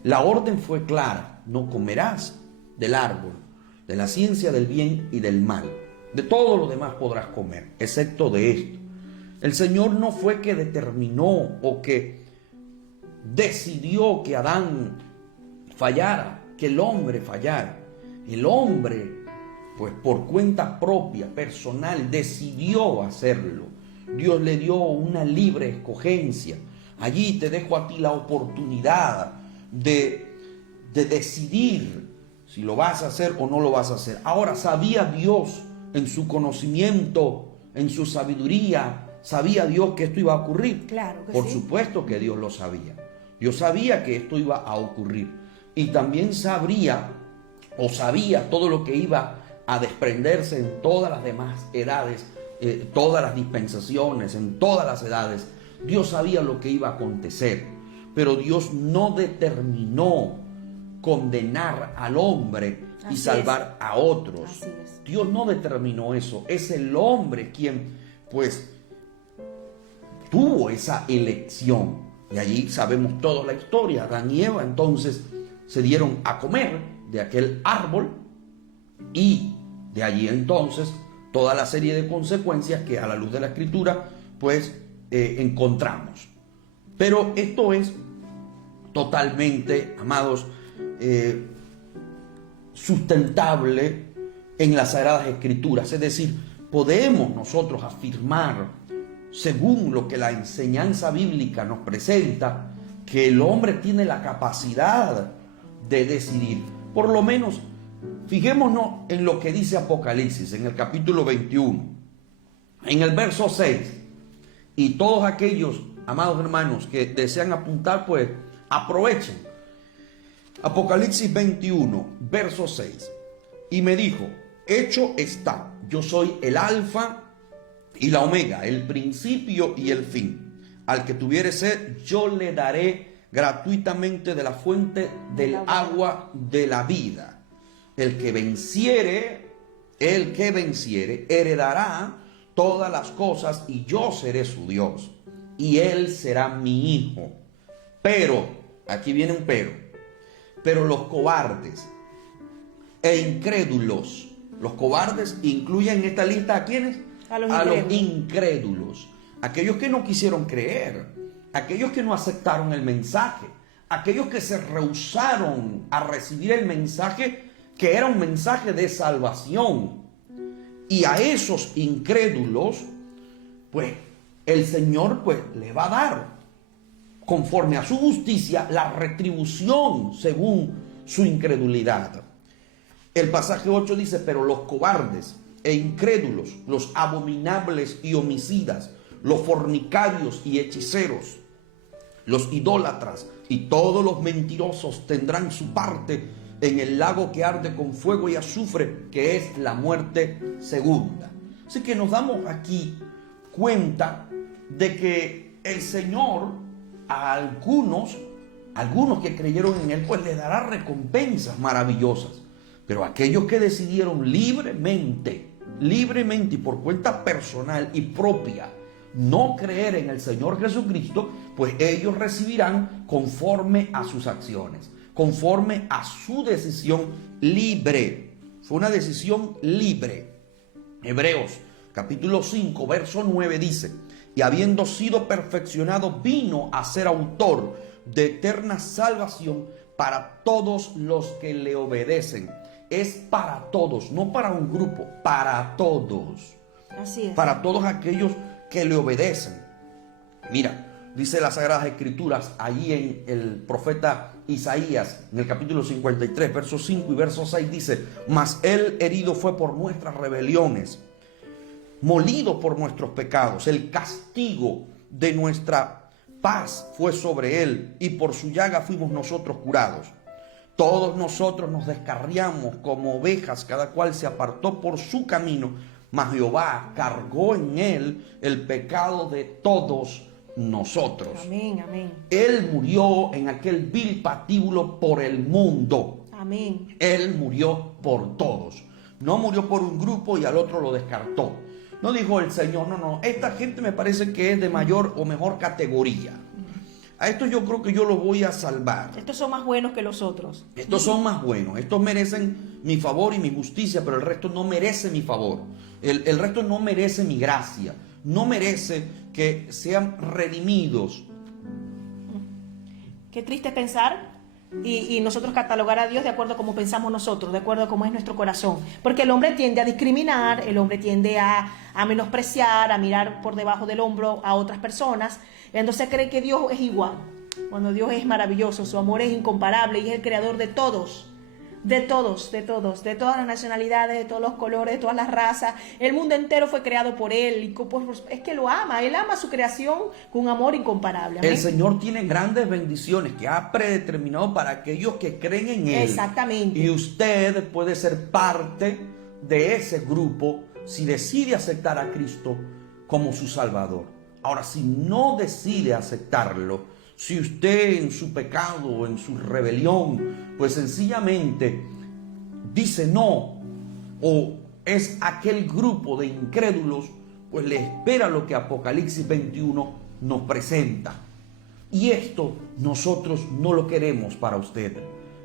La orden fue clara: no comerás del árbol de la ciencia del bien y del mal. De todo lo demás podrás comer, excepto de esto. El Señor no fue que determinó o que decidió que Adán fallara, que el hombre fallara. El hombre, pues por cuenta propia, personal, decidió hacerlo. Dios le dio una libre escogencia. Allí te dejo a ti la oportunidad de decidir si lo vas a hacer o no lo vas a hacer. Ahora, ¿sabía Dios en su conocimiento, en su sabiduría, sabía Dios que esto iba a ocurrir. Claro que Por sí. supuesto que Dios lo sabía. Dios sabía que esto iba a ocurrir. Y también sabía todo lo que iba a desprenderse en todas las demás edades, todas las dispensaciones, en todas las edades. Dios sabía lo que iba a acontecer, pero Dios no determinó condenar al hombre y Así salvar a otros. Así es. Dios no determinó eso. Es el hombre quien, pues, tuvo esa elección. Y allí sabemos toda la historia. Adán y Eva entonces se dieron a comer de aquel árbol, y de allí entonces toda la serie de consecuencias que a la luz de la Escritura pues encontramos. Pero esto es totalmente, amados, sustentable en las Sagradas Escrituras. Es decir, podemos nosotros afirmar, según lo que la enseñanza bíblica nos presenta, que el hombre tiene la capacidad de decidir. Por lo menos, fijémonos en lo que dice Apocalipsis, en el capítulo 21, en el verso 6. Y todos aquellos, amados hermanos, que desean apuntar, pues aprovechen. Apocalipsis 21, verso 6. Y me dijo: hecho está, yo soy el alfa y la omega, el principio y el fin. Al que tuviere sed, yo le daré gratuitamente de la fuente del agua de la vida. El que venciere, heredará todas las cosas, y yo seré su Dios, y él será mi hijo. Pero, aquí viene un pero los cobardes e incrédulos, los cobardes incluyen en esta lista ¿a quiénes? A los incrédulos, aquellos que no quisieron creer, aquellos que no aceptaron el mensaje, aquellos que se rehusaron a recibir el mensaje, que era un mensaje de salvación. Y a esos incrédulos, pues el Señor pues le va a dar, conforme a su justicia, la retribución según su incredulidad. El pasaje 8 dice: pero los cobardes e incrédulos, los abominables y homicidas, los fornicarios y hechiceros, los idólatras y todos los mentirosos tendrán su parte en el lago que arde con fuego y azufre, que es la muerte segunda. Así que nos damos aquí cuenta de que el Señor a algunos que creyeron en Él, pues le dará recompensas maravillosas. Pero aquellos que decidieron libremente y por cuenta personal y propia no creer en el Señor Jesucristo, pues ellos recibirán conforme a sus acciones, conforme a su decisión libre. Fue una decisión libre. Hebreos capítulo 5 verso 9 dice: y habiendo sido perfeccionado, vino a ser autor de eterna salvación para todos los que le obedecen. Es para todos, no para un grupo, para todos. Así es. Para todos aquellos que le obedecen. Mira, dice las Sagradas Escrituras allí en el profeta Isaías, en el capítulo 53, versos 5 y verso 6, dice: mas él herido fue por nuestras rebeliones, molido por nuestros pecados, el castigo de nuestra paz fue sobre él, y por su llaga fuimos nosotros curados. Todos nosotros nos descarriamos como ovejas, cada cual se apartó por su camino, mas Jehová cargó en él el pecado de todos nosotros. Amén, amén. Él murió en aquel vil patíbulo por el mundo. Amén. Él murió por todos. No murió por un grupo y al otro lo descartó. No dijo el Señor: no, esta gente me parece que es de mayor o mejor categoría. A estos yo creo que yo los voy a salvar. Estos son más buenos que los otros. Estos son más buenos. Estos merecen mi favor y mi justicia, pero el resto no merece mi favor. El resto no merece mi gracia. No merece que sean redimidos. Qué triste pensar y nosotros catalogar a Dios de acuerdo a cómo pensamos nosotros, de acuerdo a cómo es nuestro corazón. Porque el hombre tiende a discriminar, el hombre tiende a menospreciar, a mirar por debajo del hombro a otras personas. Entonces cree que Dios es igual, cuando Dios es maravilloso, su amor es incomparable y es el creador de todos. De todos, de todas las nacionalidades, de todos los colores, de todas las razas. El mundo entero fue creado por Él. Y es que lo ama. Él ama su creación con un amor incomparable. Amén. El Señor tiene grandes bendiciones que ha predeterminado para aquellos que creen en Él. Exactamente. Y usted puede ser parte de ese grupo si decide aceptar a Cristo como su Salvador. Ahora, si no decide aceptarlo, si usted en su pecado, en su rebelión, pues sencillamente dice no, o es aquel grupo de incrédulos, pues le espera lo que Apocalipsis 21 nos presenta. Y esto nosotros no lo queremos para usted.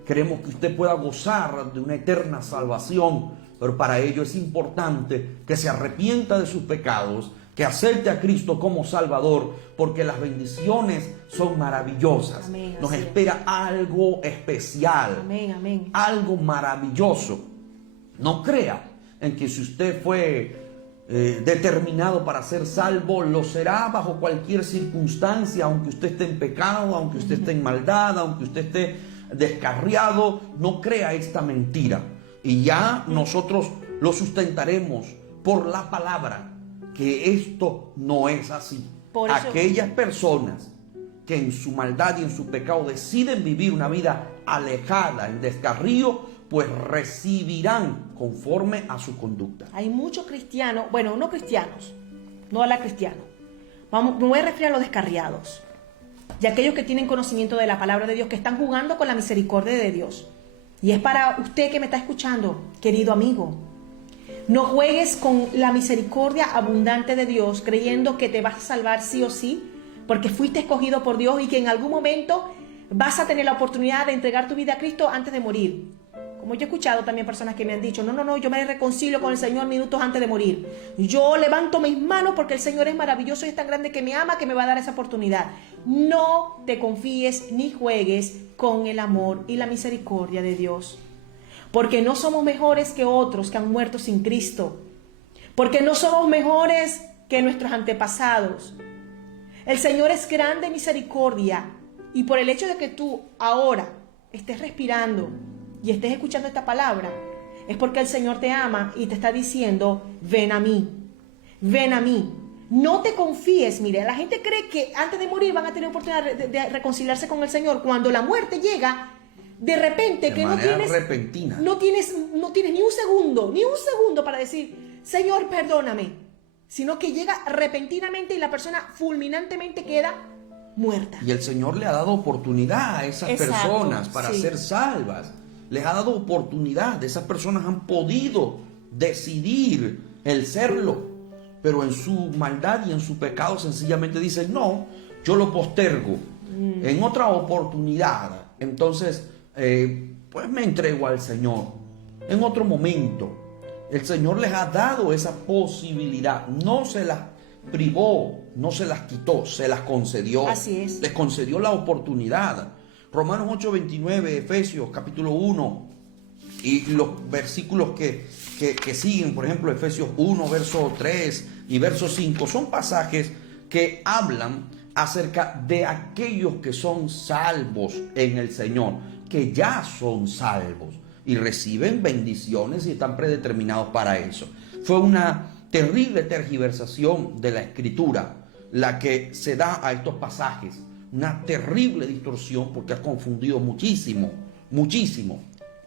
Queremos que usted pueda gozar de una eterna salvación, pero para ello es importante que se arrepienta de sus pecados, que acepte a Cristo como Salvador, porque las bendiciones son maravillosas. Amén, nos así espera algo especial, Amén, amén. algo maravilloso. No crea en que si usted fue determinado para ser salvo, lo será bajo cualquier circunstancia, aunque usted esté en pecado, aunque usted esté en maldad, aunque usted esté descarriado. No crea esta mentira. Y ya nosotros lo sustentaremos por la palabra, que esto no es así. Por eso, aquellas personas que en su maldad y en su pecado deciden vivir una vida alejada, en descarrío, pues recibirán conforme a su conducta. hay muchos cristianos, bueno, no cristianos, no habla cristiano. Me voy a referir a los descarriados y aquellos que tienen conocimiento de la palabra de Dios, que están jugando con la misericordia de Dios. Y es para usted que me está escuchando, querido amigo. No juegues con la misericordia abundante de Dios creyendo que te vas a salvar sí o sí, porque fuiste escogido por Dios y que en algún momento vas a tener la oportunidad de entregar tu vida a Cristo antes de morir. Como yo he escuchado también personas que me han dicho, no, yo me reconcilio con el Señor minutos antes de morir. Yo levanto mis manos porque el Señor es maravilloso y es tan grande que me ama, que me va a dar esa oportunidad. No te confíes ni juegues con el amor y la misericordia de Dios. Porque no somos mejores que otros que han muerto sin Cristo. Porque no somos mejores que nuestros antepasados. El Señor es grande en misericordia. Y por el hecho de que tú ahora estés respirando y estés escuchando esta palabra, es porque el Señor te ama y te está diciendo, ven a mí, ven a mí. No te confíes. Mire, la gente cree que antes de morir van a tener oportunidad de reconciliarse con el Señor. Cuando la muerte llega, de repente, que no tienes ni un segundo para decir, Señor, perdóname, sino que llega repentinamente y la persona fulminantemente queda muerta. Y el Señor le ha dado oportunidad a esas personas para ser salvas. Les ha dado oportunidad. Esas personas han podido decidir el serlo, pero en su maldad y en su pecado sencillamente dicen, no, yo lo postergo en otra oportunidad. Entonces pues me entrego al Señor en otro momento. El Señor les ha dado esa posibilidad, no se las privó, no se las quitó, se las concedió. Así es. Les concedió la oportunidad. Romanos 8:29, Efesios capítulo 1 y los versículos que siguen, por ejemplo Efesios 1 verso 3 y verso 5, son pasajes que hablan acerca de aquellos que son salvos en el Señor, que ya son salvos y reciben bendiciones y están predeterminados para eso. Fue una terrible tergiversación de la Escritura la que se da a estos pasajes, una terrible distorsión porque ha confundido muchísimo.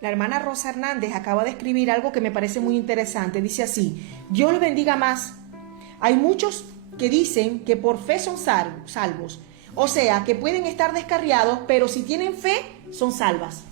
La hermana Rosa Hernández acaba de escribir algo que me parece muy interesante. Dice así, Dios los bendiga más. Hay muchos que dicen que por fe son salvos. O sea, que pueden estar descarriados, pero si tienen fe, son salvas.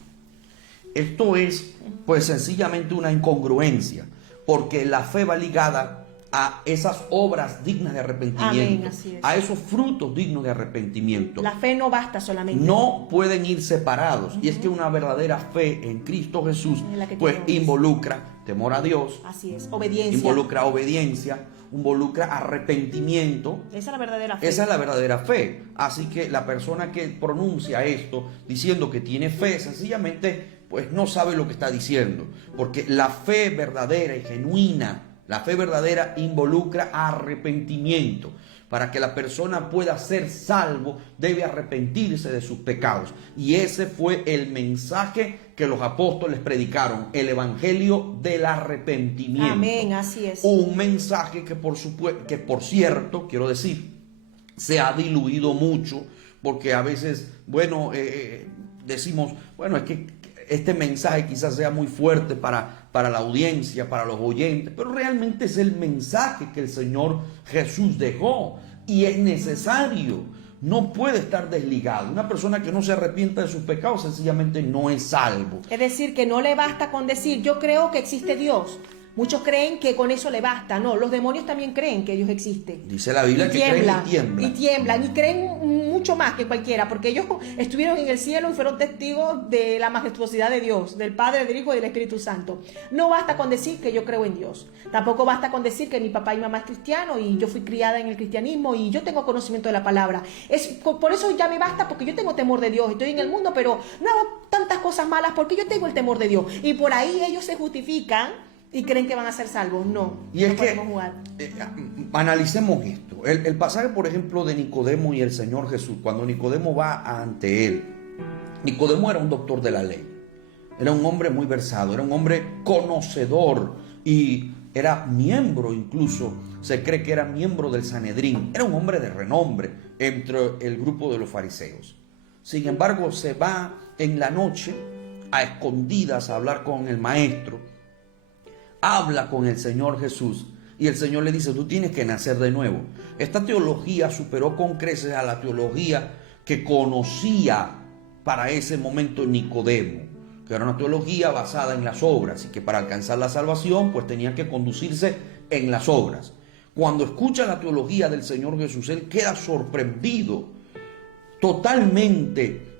Esto es, pues, sencillamente una incongruencia, porque la fe va ligada a esas obras dignas de arrepentimiento. Amén, así es. A esos frutos dignos de arrepentimiento. La fe no basta solamente. No pueden ir separados. Y es que una verdadera fe en Cristo Jesús, pues, involucra temor a Dios. Así es, obediencia. Involucra obediencia, involucra arrepentimiento. Esa es la verdadera fe. Esa es la verdadera fe. Así que la persona que pronuncia esto diciendo que tiene fe, sencillamente pues no sabe lo que está diciendo. Porque la fe verdadera y genuina, La fe verdadera involucra arrepentimiento. Para que la persona pueda ser salvo, debe arrepentirse de sus pecados. Y ese fue el mensaje que los apóstoles predicaron, el evangelio del arrepentimiento. Amén, así es. Un mensaje que por cierto, quiero decir, se ha diluido mucho, porque a veces, decimos, es que este mensaje quizás sea muy fuerte para la audiencia, para los oyentes, pero realmente es el mensaje que el Señor Jesús dejó y es necesario. No puede estar desligado. Una persona que no se arrepienta de sus pecados sencillamente no es salvo. Es decir, que no le basta con decir, yo creo que existe Dios. Muchos creen que con eso le basta. No, los demonios también creen que Dios existe. Dice la Biblia que creen y tiemblan. Y tiemblan, y creen mucho más que cualquiera, porque ellos estuvieron en el cielo y fueron testigos de la majestuosidad de Dios, del Padre, del Hijo y del Espíritu Santo. No basta con decir que yo creo en Dios. Tampoco basta con decir que mi papá y mamá es cristiano y yo fui criada en el cristianismo y yo tengo conocimiento de la palabra. Por eso ya me basta, porque yo tengo temor de Dios. Estoy en el mundo, pero no hago tantas cosas malas porque yo tengo el temor de Dios. Y por ahí ellos se justifican y creen que van a ser salvos. No, y es no podemos que jugar. Analicemos esto. El pasaje, por ejemplo, de Nicodemo y el Señor Jesús. Cuando Nicodemo va ante él, Nicodemo era un doctor de la ley, era un hombre muy versado, era un hombre conocedor y era miembro, incluso se cree que era miembro del Sanedrín. Era un hombre de renombre entre el grupo de los fariseos. Sin embargo, se va en la noche a escondidas a hablar con el maestro. Habla con el Señor Jesús y el Señor le dice, tú tienes que nacer de nuevo. Esta teología superó con creces a la teología que conocía para ese momento Nicodemo, que era una teología basada en las obras y que para alcanzar la salvación pues tenía que conducirse en las obras. Cuando escucha la teología del Señor Jesús, él queda sorprendido, totalmente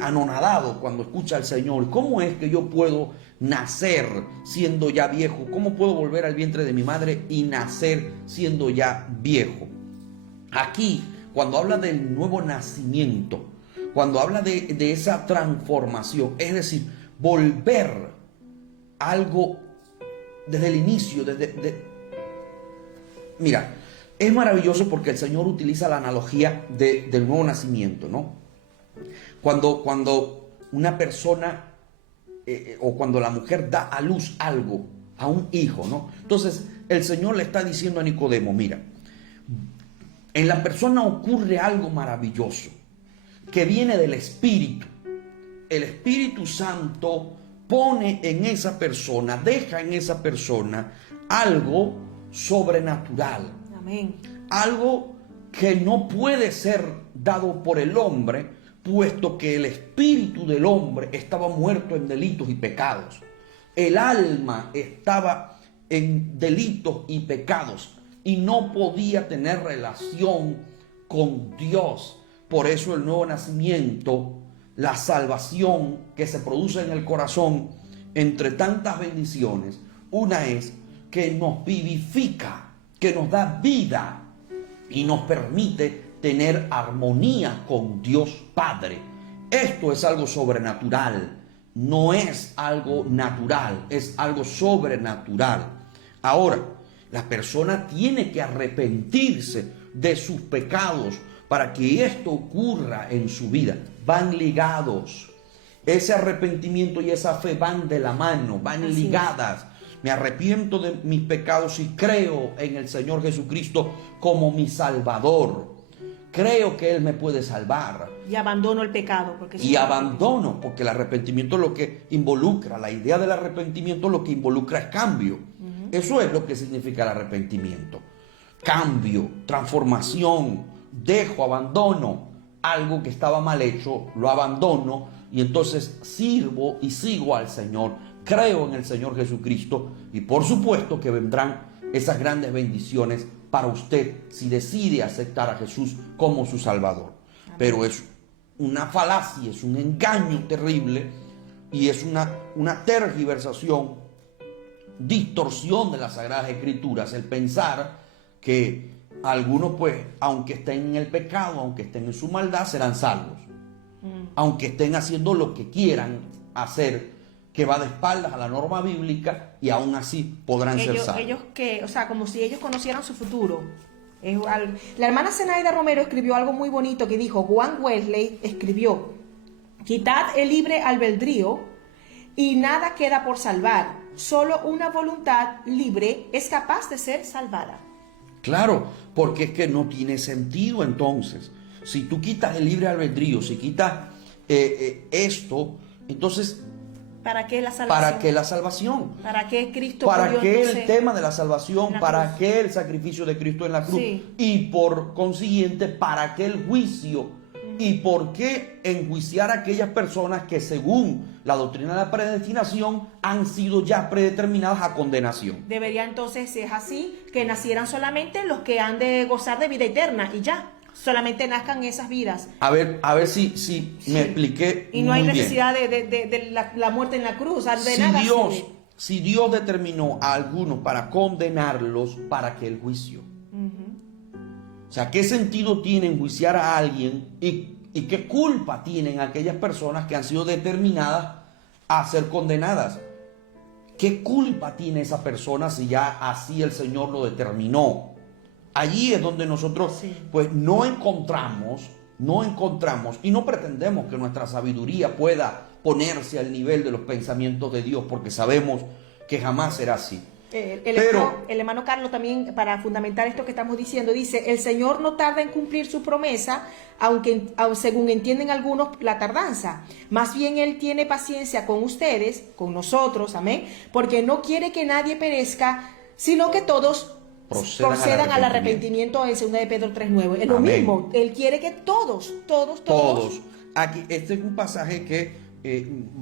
anonadado cuando escucha al Señor. ¿Cómo es que yo puedo nacer siendo ya viejo? ¿Cómo puedo volver al vientre de mi madre y nacer siendo ya viejo? Aquí, cuando habla del nuevo nacimiento, cuando habla de esa transformación, es decir, volver a algo desde el inicio, Mira, es maravilloso porque el Señor utiliza la analogía del nuevo nacimiento, ¿no? Cuando una persona o cuando la mujer da a luz algo, a un hijo, ¿no? Entonces el Señor le está diciendo a Nicodemo, mira, en la persona ocurre algo maravilloso que viene del Espíritu. El Espíritu Santo pone en esa persona, deja en esa persona algo sobrenatural. Amén. Algo que no puede ser dado por el hombre, puesto que el espíritu del hombre estaba muerto en delitos y pecados. El alma estaba en delitos y pecados y no podía tener relación con Dios. Por eso el nuevo nacimiento, la salvación que se produce en el corazón, entre tantas bendiciones, una es que nos vivifica, que nos da vida y nos permite tener armonía con Dios Padre. Esto es algo sobrenatural, no es algo natural, es algo sobrenatural. Ahora, la persona tiene que arrepentirse de sus pecados para que esto ocurra en su vida. Van ligados. Ese arrepentimiento y esa fe van de la mano, van Así ligadas. Me arrepiento de mis pecados y creo en el Señor Jesucristo como mi Salvador. Creo que Él me puede salvar. Y abandono el pecado. Porque el arrepentimiento es lo que involucra, la idea del arrepentimiento lo que involucra es cambio. Eso es lo que significa el arrepentimiento. Cambio, transformación, dejo, abandono. Algo que estaba mal hecho, lo abandono y entonces sirvo y sigo al Señor. Creo en el Señor Jesucristo y por supuesto que vendrán esas grandes bendiciones para usted si decide aceptar a Jesús como su Salvador. Amén. Pero es una falacia, es un engaño terrible y es una tergiversación, distorsión de las Sagradas Escrituras, el pensar que algunos pues, aunque estén en el pecado, aunque estén en su maldad, serán salvos. Aunque estén haciendo lo que quieran hacer, que va de espaldas a la norma bíblica y aún así podrán ser salvos. Ellos que, o sea, como si ellos conocieran su futuro. La hermana Zenaida Romero escribió algo muy bonito que dijo, Juan Wesley escribió, quitad el libre albedrío y nada queda por salvar, solo una voluntad libre es capaz de ser salvada. Claro, porque es que no tiene sentido entonces. Si tú quitas el libre albedrío, si quitas esto, entonces ¿para qué la salvación? ¿para qué la salvación? ¿Para qué Cristo ¿Para murió, qué entonces, el tema de la salvación? la ¿Para cruz? qué el sacrificio de Cristo en la cruz? Sí. Y por consiguiente, ¿para qué el juicio? ¿Y por qué enjuiciar a aquellas personas que según la doctrina de la predestinación han sido ya predeterminadas a condenación? Debería entonces, si es así, que nacieran solamente los que han de gozar de vida eterna y ya, solamente nazcan esas vidas. A ver si me expliqué. Y no hay muy bien. necesidad de la muerte en la cruz, de Si nada. Dios, si Dios determinó a algunos para condenarlos, ¿para qué el juicio? O sea, ¿qué sentido tiene enjuiciar a alguien y qué culpa tienen aquellas personas que han sido determinadas a ser condenadas? ¿Qué culpa tiene esa persona si ya así el Señor lo determinó? Allí es donde nosotros pues no encontramos y no pretendemos que nuestra sabiduría pueda ponerse al nivel de los pensamientos de Dios, porque sabemos que jamás será así. El hermano Carlos también, para fundamentar esto que estamos diciendo, dice, el Señor no tarda en cumplir su promesa, aunque según entienden algunos la tardanza. Más bien Él tiene paciencia con ustedes, con nosotros, amén, porque no quiere que nadie perezca, sino que todos procedan al arrepentimiento en 2 de Pedro 3:9. Es lo Amén. mismo, Él quiere que todos. Aquí, este es un pasaje que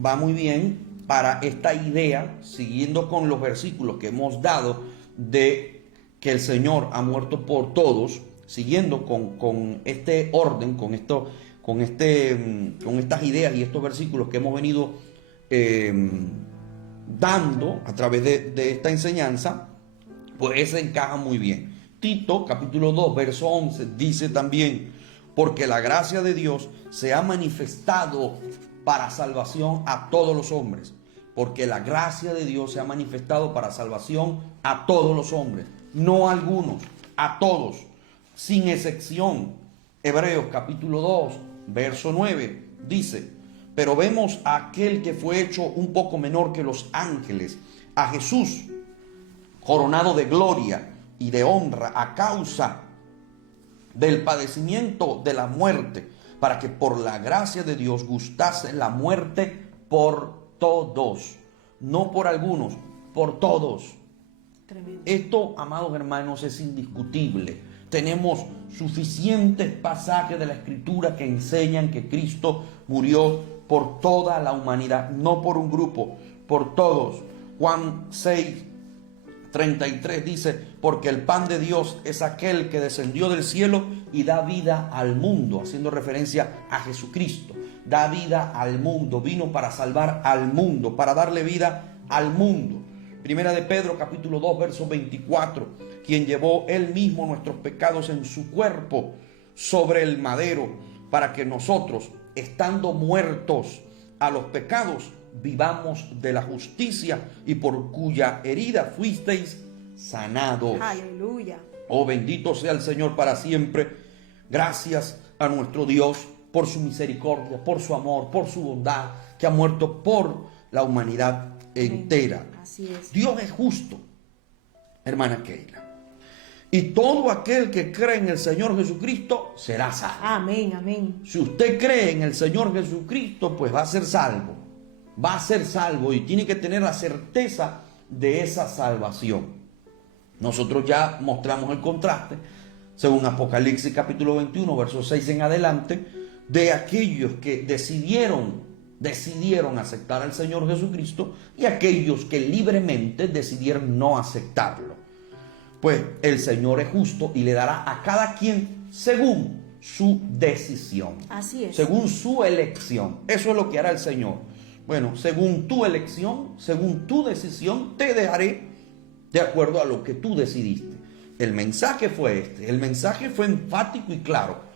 va muy bien para esta idea, siguiendo con los versículos que hemos dado de que el Señor ha muerto por todos, siguiendo con este orden, con estas ideas y estos versículos que hemos venido dando a través de esta enseñanza, pues ese encaja muy bien. Tito capítulo 2 verso 11 dice también, porque la gracia de Dios se ha manifestado para salvación a todos los hombres. Porque la gracia de Dios se ha manifestado para salvación a todos los hombres, no a algunos, a todos, sin excepción. Hebreos capítulo 2, verso 9 dice, pero vemos a aquel que fue hecho un poco menor que los ángeles, a Jesús, coronado de gloria y de honra a causa del padecimiento de la muerte, para que por la gracia de Dios gustase la muerte por todos, no por algunos, por todos. Tremendo. Esto, amados hermanos, es indiscutible. Tenemos suficientes pasajes de la Escritura que enseñan que Cristo murió por toda la humanidad, no por un grupo, por todos. Juan 6:33 dice, porque el pan de Dios es aquel que descendió del cielo y da vida al mundo, haciendo referencia a Jesucristo. Da vida al mundo, vino para salvar al mundo, para darle vida al mundo. Primera de Pedro capítulo 2 verso 24, quien llevó él mismo nuestros pecados en su cuerpo sobre el madero, para que nosotros, estando muertos a los pecados, vivamos de la justicia, y por cuya herida fuisteis sanados. Aleluya. Oh, bendito sea el Señor para siempre. Gracias a nuestro Dios por su misericordia, por su amor, por su bondad, que ha muerto por la humanidad entera. Así es. Dios es justo, hermana Keila. Y todo aquel que cree en el Señor Jesucristo será salvo. Amén, amén. Si usted cree en el Señor Jesucristo, pues va a ser salvo. Va a ser salvo y tiene que tener la certeza de esa salvación. Nosotros ya mostramos el contraste, según Apocalipsis capítulo 21, versos 6 en adelante, de aquellos que decidieron aceptar al Señor Jesucristo y aquellos que libremente decidieron no aceptarlo. Pues el Señor es justo y le dará a cada quien según su decisión. Así es. Según su elección. Eso es lo que hará el Señor. Bueno, según tu elección, según tu decisión, te dejaré de acuerdo a lo que tú decidiste. El mensaje fue este. El mensaje fue enfático y claro.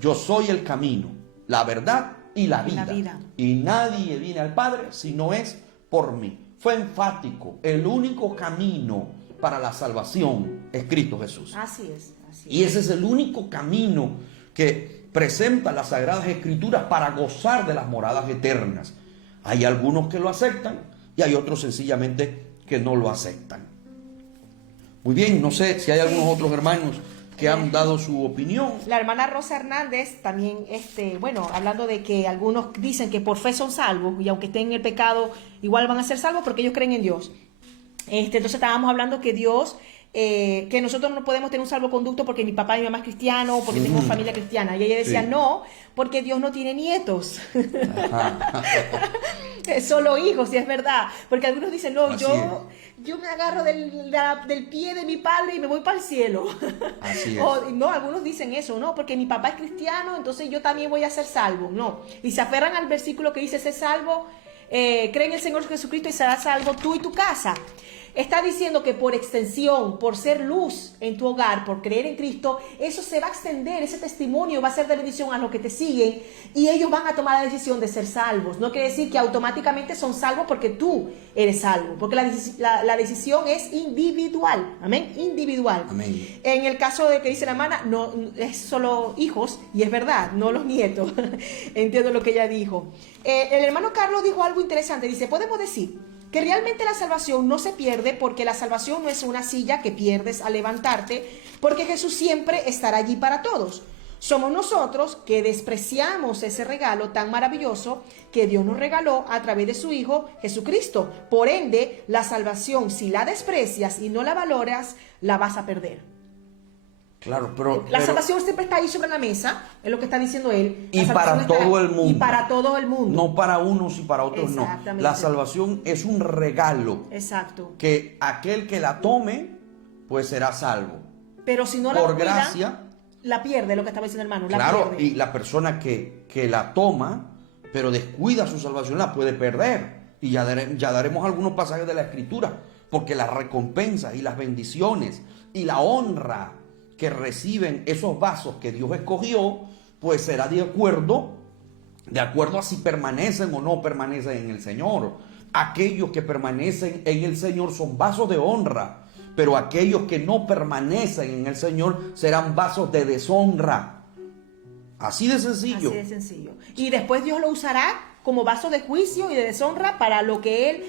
Yo soy el camino, la verdad y la vida. Y nadie viene al Padre si no es por mí. Fue enfático. El único camino para la salvación es Cristo Jesús. Así es. Así es. Y ese es el único camino que presenta las Sagradas Escrituras para gozar de las moradas eternas. Hay algunos que lo aceptan y hay otros sencillamente que no lo aceptan. Muy bien, no sé si hay algunos otros hermanos que han dado su opinión. La hermana Rosa Hernández también, hablando de que algunos dicen que por fe son salvos y aunque estén en el pecado, igual van a ser salvos porque ellos creen en Dios. Entonces estábamos hablando que Dios, que nosotros no podemos tener un salvoconducto porque mi papá y mi mamá es cristiano, porque tengo familia cristiana. Y ella decía, Sí. No, porque Dios no tiene nietos. Solo hijos, y es verdad. Porque algunos dicen, no, Así yo me agarro del pie de mi padre y me voy para el cielo. Así es. No, algunos dicen eso, no, porque mi papá es cristiano, entonces yo también voy a ser salvo. No, y se aferran al versículo que dice, sé salvo, cree en el Señor Jesucristo y serás salvo tú y tu casa. Está diciendo que por extensión, por ser luz en tu hogar, por creer en Cristo, eso se va a extender, ese testimonio va a ser de bendición a los que te siguen y ellos van a tomar la decisión de ser salvos. No quiere decir que automáticamente son salvos porque tú eres salvo, porque la decisión es individual, amén, individual. Amén. En el caso de que dice la hermana, no es solo hijos, y es verdad, no los nietos. Entiendo lo que ella dijo. El hermano Carlos dijo algo interesante, dice, podemos decir que realmente la salvación no se pierde porque la salvación no es una silla que pierdes al levantarte, porque Jesús siempre estará allí para todos. Somos nosotros que despreciamos ese regalo tan maravilloso que Dios nos regaló a través de su Hijo Jesucristo. Por ende, la salvación, si la desprecias y no la valoras, la vas a perder. Claro, La salvación siempre está ahí sobre la mesa, es lo que está diciendo él. Y La para salvación está todo ahí, el mundo. Y para todo el mundo. No para unos y para otros no. Exactamente. La salvación es un regalo Exacto. que aquel que la tome, pues será salvo. Pero si no la Por cuida, gracia. la pierde, lo que estaba diciendo el hermano. La Claro, pierde. y la persona que la toma, pero descuida su salvación, la puede perder. Y ya daremos algunos pasajes de la Escritura, porque las recompensas y las bendiciones y la honra que reciben esos vasos que Dios escogió, pues será de acuerdo a si permanecen o no permanecen en el Señor. Aquellos que permanecen en el Señor son vasos de honra, pero aquellos que no permanecen en el Señor serán vasos de deshonra. Así de sencillo. Así de sencillo. Y después Dios lo usará como vaso de juicio y de deshonra para lo que Él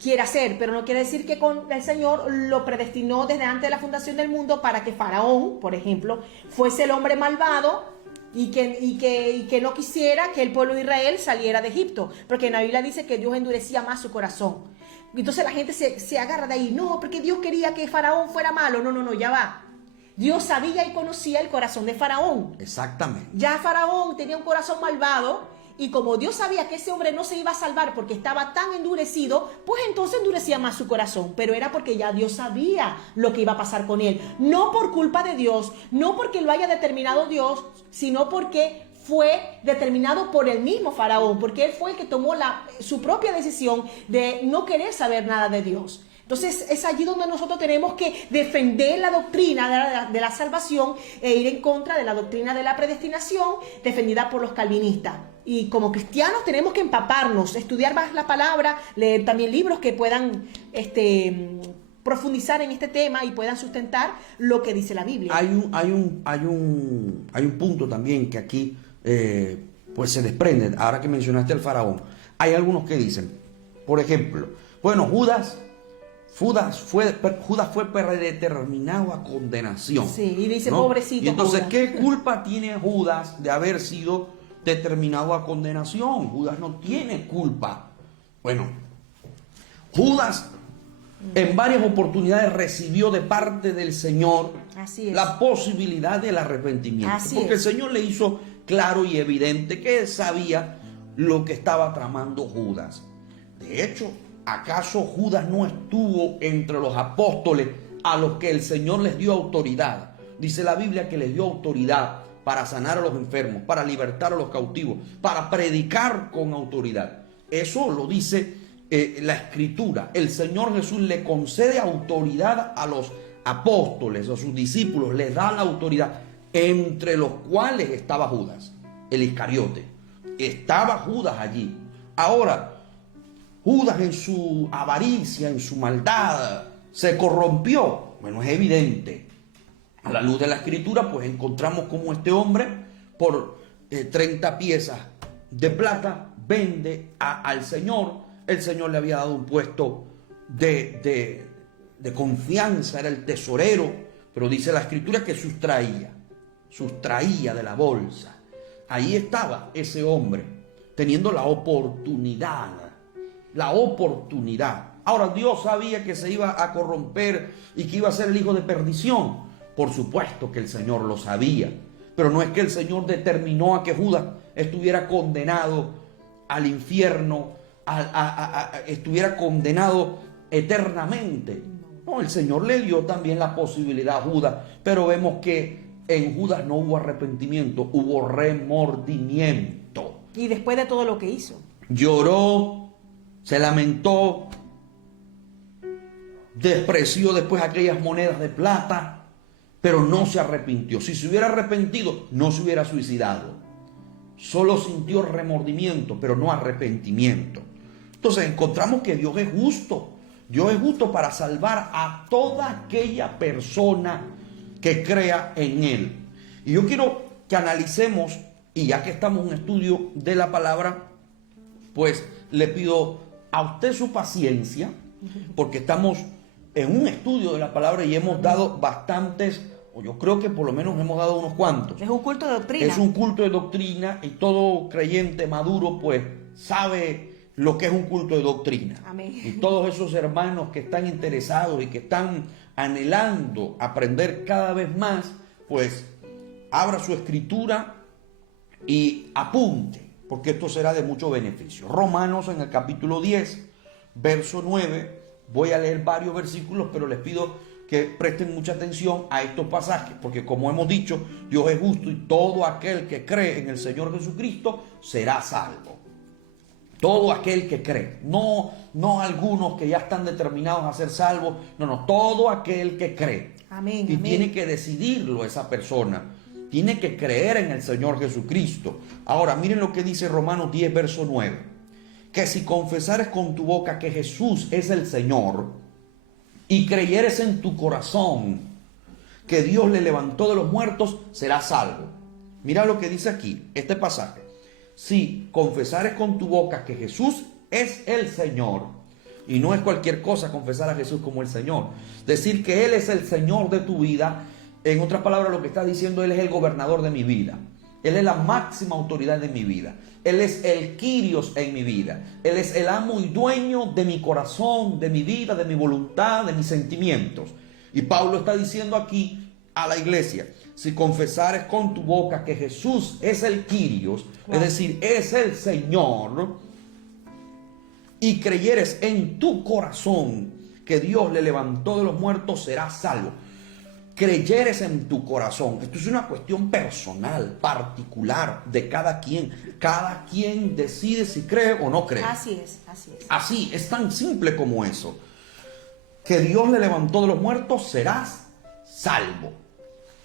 quiere hacer, pero no quiere decir que con el Señor lo predestinó desde antes de la fundación del mundo para que Faraón, por ejemplo, fuese el hombre malvado y que no quisiera que el pueblo de Israel saliera de Egipto, porque en la Biblia dice que Dios endurecía más su corazón. Entonces la gente se agarra de ahí, no, porque Dios quería que Faraón fuera malo. No, ya va. Dios sabía y conocía el corazón de Faraón. Exactamente. Ya Faraón tenía un corazón malvado. Y como Dios sabía que ese hombre no se iba a salvar porque estaba tan endurecido, pues entonces endurecía más su corazón. Pero era porque ya Dios sabía lo que iba a pasar con él. No por culpa de Dios, no porque lo haya determinado Dios, sino porque fue determinado por el mismo Faraón. Porque él fue el que tomó su propia decisión de no querer saber nada de Dios. Entonces es allí donde nosotros tenemos que defender la doctrina de la salvación e ir en contra de la doctrina de la predestinación defendida por los calvinistas. Y como cristianos tenemos que empaparnos, estudiar más la palabra, leer también libros que puedan profundizar en este tema y puedan sustentar lo que dice la Biblia. Hay un punto también que aquí pues se desprende, ahora que mencionaste al faraón. Hay algunos que dicen, por ejemplo, bueno, Judas fue predeterminado a condenación. Sí, y dice, ¿no? pobrecito Y entonces, Judas. ¿qué culpa tiene Judas de haber sido determinado a condenación? Judas no tiene culpa. Bueno, Judas en varias oportunidades recibió de parte del Señor Así es. la posibilidad del arrepentimiento. Así porque es. el Señor le hizo claro y evidente que él sabía lo que estaba tramando Judas. De hecho, ¿acaso Judas no estuvo entre los apóstoles a los que el Señor les dio autoridad? Dice la Biblia que les dio autoridad para sanar a los enfermos, para libertar a los cautivos, para predicar con autoridad. Eso lo dice la Escritura. El Señor Jesús le concede autoridad a los apóstoles, a sus discípulos, les da la autoridad, entre los cuales estaba Judas, el Iscariote. Estaba Judas allí. Ahora, Judas en su avaricia, en su maldad, se corrompió. Bueno, es evidente. A la luz de la Escritura, pues encontramos como este hombre, por 30 piezas de plata, vende al Señor. El Señor le había dado un puesto de confianza, era el tesorero, pero dice la Escritura que sustraía de la bolsa. Ahí estaba ese hombre, teniendo la oportunidad. Ahora, Dios sabía que se iba a corromper y que iba a ser el hijo de perdición. Por supuesto que el Señor lo sabía, pero no es que el Señor determinó a que Judas estuviera condenado al infierno, estuviera condenado eternamente. No, el Señor le dio también la posibilidad a Judas, pero vemos que en Judas no hubo arrepentimiento, hubo remordimiento. Y después de todo lo que hizo, lloró, se lamentó, despreció después aquellas monedas de plata, pero no se arrepintió. Si se hubiera arrepentido, no se hubiera suicidado. Solo sintió remordimiento, pero no arrepentimiento. Entonces encontramos que Dios es justo. Dios es justo para salvar a toda aquella persona que crea en Él. Y yo quiero que analicemos, y ya que estamos en un estudio de la palabra, pues le pido a usted su paciencia, porque estamos en un estudio de la palabra y hemos dado bastantes, o yo creo que por lo menos hemos dado unos cuantos. es un culto de doctrina. Es un culto de doctrina y todo creyente maduro pues sabe lo que es un culto de doctrina. Amén. Y todos esos hermanos que están interesados y que están anhelando aprender cada vez más, pues abra su escritura y apunte, porque esto será de mucho beneficio. Romanos en el capítulo 10, verso 9. Voy a leer varios versículos, pero les pido que presten mucha atención a estos pasajes, porque como hemos dicho, Dios es justo y todo aquel que cree en el Señor Jesucristo será salvo. Todo aquel que cree, no algunos que ya están determinados a ser salvos, no, todo aquel que cree. Amén, y amén. tiene que decidirlo esa persona, tiene que creer en el Señor Jesucristo. Ahora miren lo que dice Romanos 10, verso 9. Que si confesares con tu boca que Jesús es el Señor y creyeres en tu corazón que Dios le levantó de los muertos, serás salvo. Mira lo que dice aquí, este pasaje. Si confesares con tu boca que Jesús es el Señor, y no es cualquier cosa confesar a Jesús como el Señor, decir que Él es el Señor de tu vida, en otras palabras lo que está diciendo, Él es el gobernador de mi vida. Él es la máxima autoridad de mi vida. Él es el Kyrios en mi vida. Él es el amo y dueño de mi corazón, de mi vida, de mi voluntad, de mis sentimientos. Y Pablo está diciendo aquí a la iglesia, si confesares con tu boca que Jesús es el Kyrios, es decir, es el Señor, y creyeres en tu corazón que Dios le levantó de los muertos, serás salvo. Creyeres en tu corazón. Esto es una cuestión personal, particular de cada quien. Cada quien decide si cree o no cree. Así es, así es. Así, es tan simple como eso. Que Dios le levantó de los muertos, serás salvo.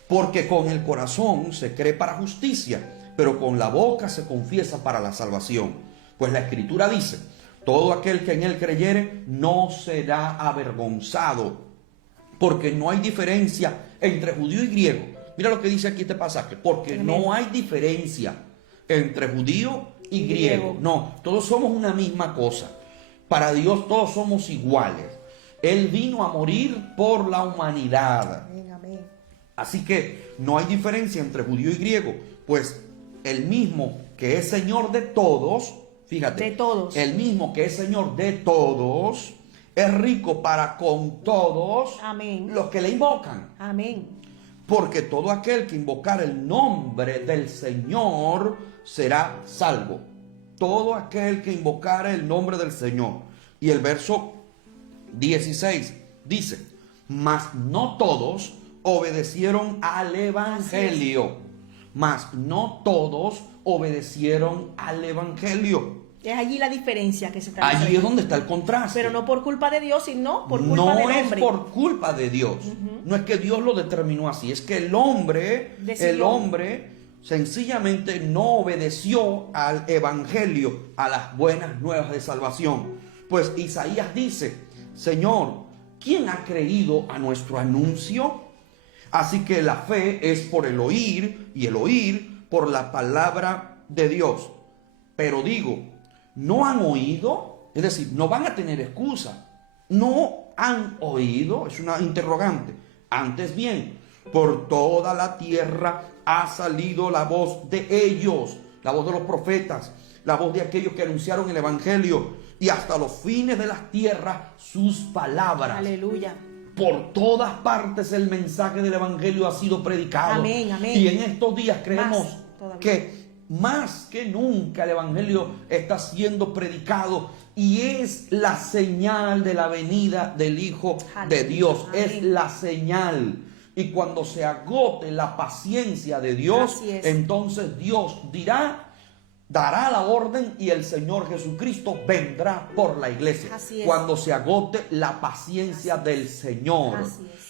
Porque con el corazón se cree para justicia, pero con la boca se confiesa para la salvación. Pues la Escritura dice, todo aquel que en Él creyere no será avergonzado. Porque no hay diferencia entre judío y griego. Mira lo que dice aquí este pasaje. Porque no hay diferencia entre judío y griego. No, todos somos una misma cosa. Para Dios todos somos iguales. Él vino a morir por la humanidad. Amén, amén. Así que no hay diferencia entre judío y griego. Pues el mismo que es Señor de todos, fíjate. De todos. El mismo que es Señor de todos es rico para con todos. Amén. Los que le invocan. Amén. Porque todo aquel que invocar el nombre del Señor será salvo. Todo aquel que invocar el nombre del Señor. Y el verso 16 dice, mas no todos obedecieron al Evangelio. Mas no todos obedecieron al Evangelio. Es allí la diferencia que se está Allí haciendo. es donde está el contraste. Pero no por culpa de Dios, sino por culpa no del es hombre. por culpa de Dios. No es que Dios lo determinó así. Es que el hombre sencillamente no obedeció al Evangelio, a las buenas nuevas de salvación. Pues Isaías dice: Señor, ¿quién ha creído a nuestro anuncio? Así que la fe es por el oír, y el oír por la palabra de Dios. Pero digo, ¿no han oído? Es decir, no van a tener excusa. ¿No han oído? Es una interrogante. Antes bien, por toda la tierra ha salido la voz de ellos, la voz de los profetas, la voz de aquellos que anunciaron el evangelio, y hasta los fines de las tierras sus palabras. Aleluya. Por todas partes el mensaje del evangelio ha sido predicado. Amén, amén. Y en estos días creemos todavía. que más que nunca el evangelio está siendo predicado, y es la señal de la venida del Hijo de Dios. Amén. Es la señal. Y cuando se agote la paciencia de Dios, entonces Dios dará la orden, y el Señor Jesucristo vendrá por la iglesia. Cuando se agote la paciencia del Señor.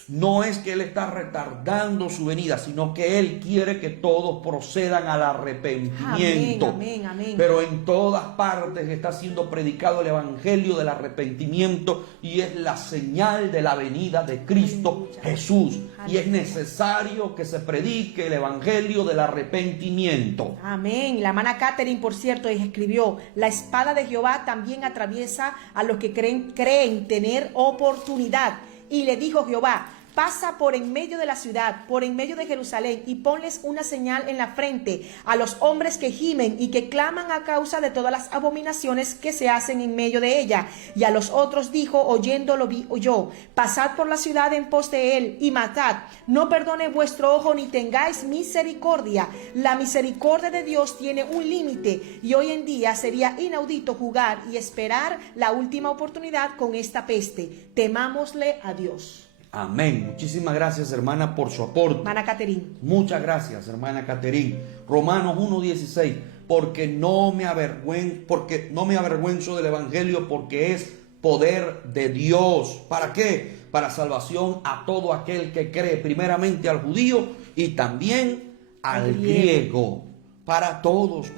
No es que Él está retardando su venida, sino que Él quiere que todos procedan al arrepentimiento. Amén, amén. Pero en todas partes está siendo predicado el evangelio del arrepentimiento, y es la señal de la venida de Cristo Jesús. Y es necesario que se predique el evangelio del arrepentimiento. Amén. La hermana Catherine, por cierto, escribió: la espada de Jehová también atraviesa a los que creen tener oportunidad. Y le dijo Jehová: pasa por en medio de la ciudad, por en medio de Jerusalén, y ponles una señal en la frente a los hombres que gimen y que claman a causa de todas las abominaciones que se hacen en medio de ella. Y a los otros dijo, oyéndolo yo: pasad por la ciudad en pos de él y matad. No perdone vuestro ojo ni tengáis misericordia. La misericordia de Dios tiene un límite, y hoy en día sería inaudito jugar y esperar la última oportunidad con esta peste. Temámosle a Dios. Amén. Muchísimas gracias, hermana, por su aporte. Hermana Catherine. Muchas gracias, hermana Catherine. Romanos 1:16. Porque no me avergüenzo del evangelio, porque es poder de Dios. ¿Para qué? Para salvación a todo aquel que cree, primeramente al judío y también al griego. Para todos,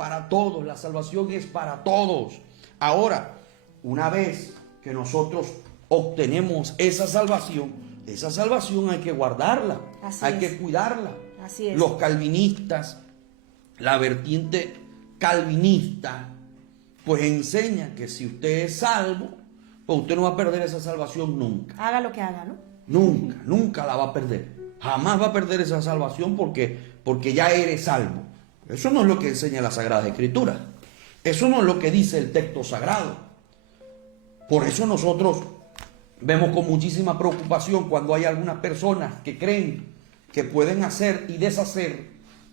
la salvación es para todos. Ahora, una vez que nosotros obtenemos esa salvación hay que guardarla, hay que cuidarla. Así es. Los calvinistas, la vertiente calvinista, pues enseña que si usted es salvo, pues usted no va a perder esa salvación nunca. Haga lo que haga, ¿no? Nunca la va a perder. Jamás va a perder esa salvación porque ya eres salvo. Eso no es lo que enseña la Sagrada Escritura. Eso no es lo que dice el texto sagrado. Por eso nosotros vemos con muchísima preocupación cuando hay algunas personas que creen que pueden hacer y deshacer,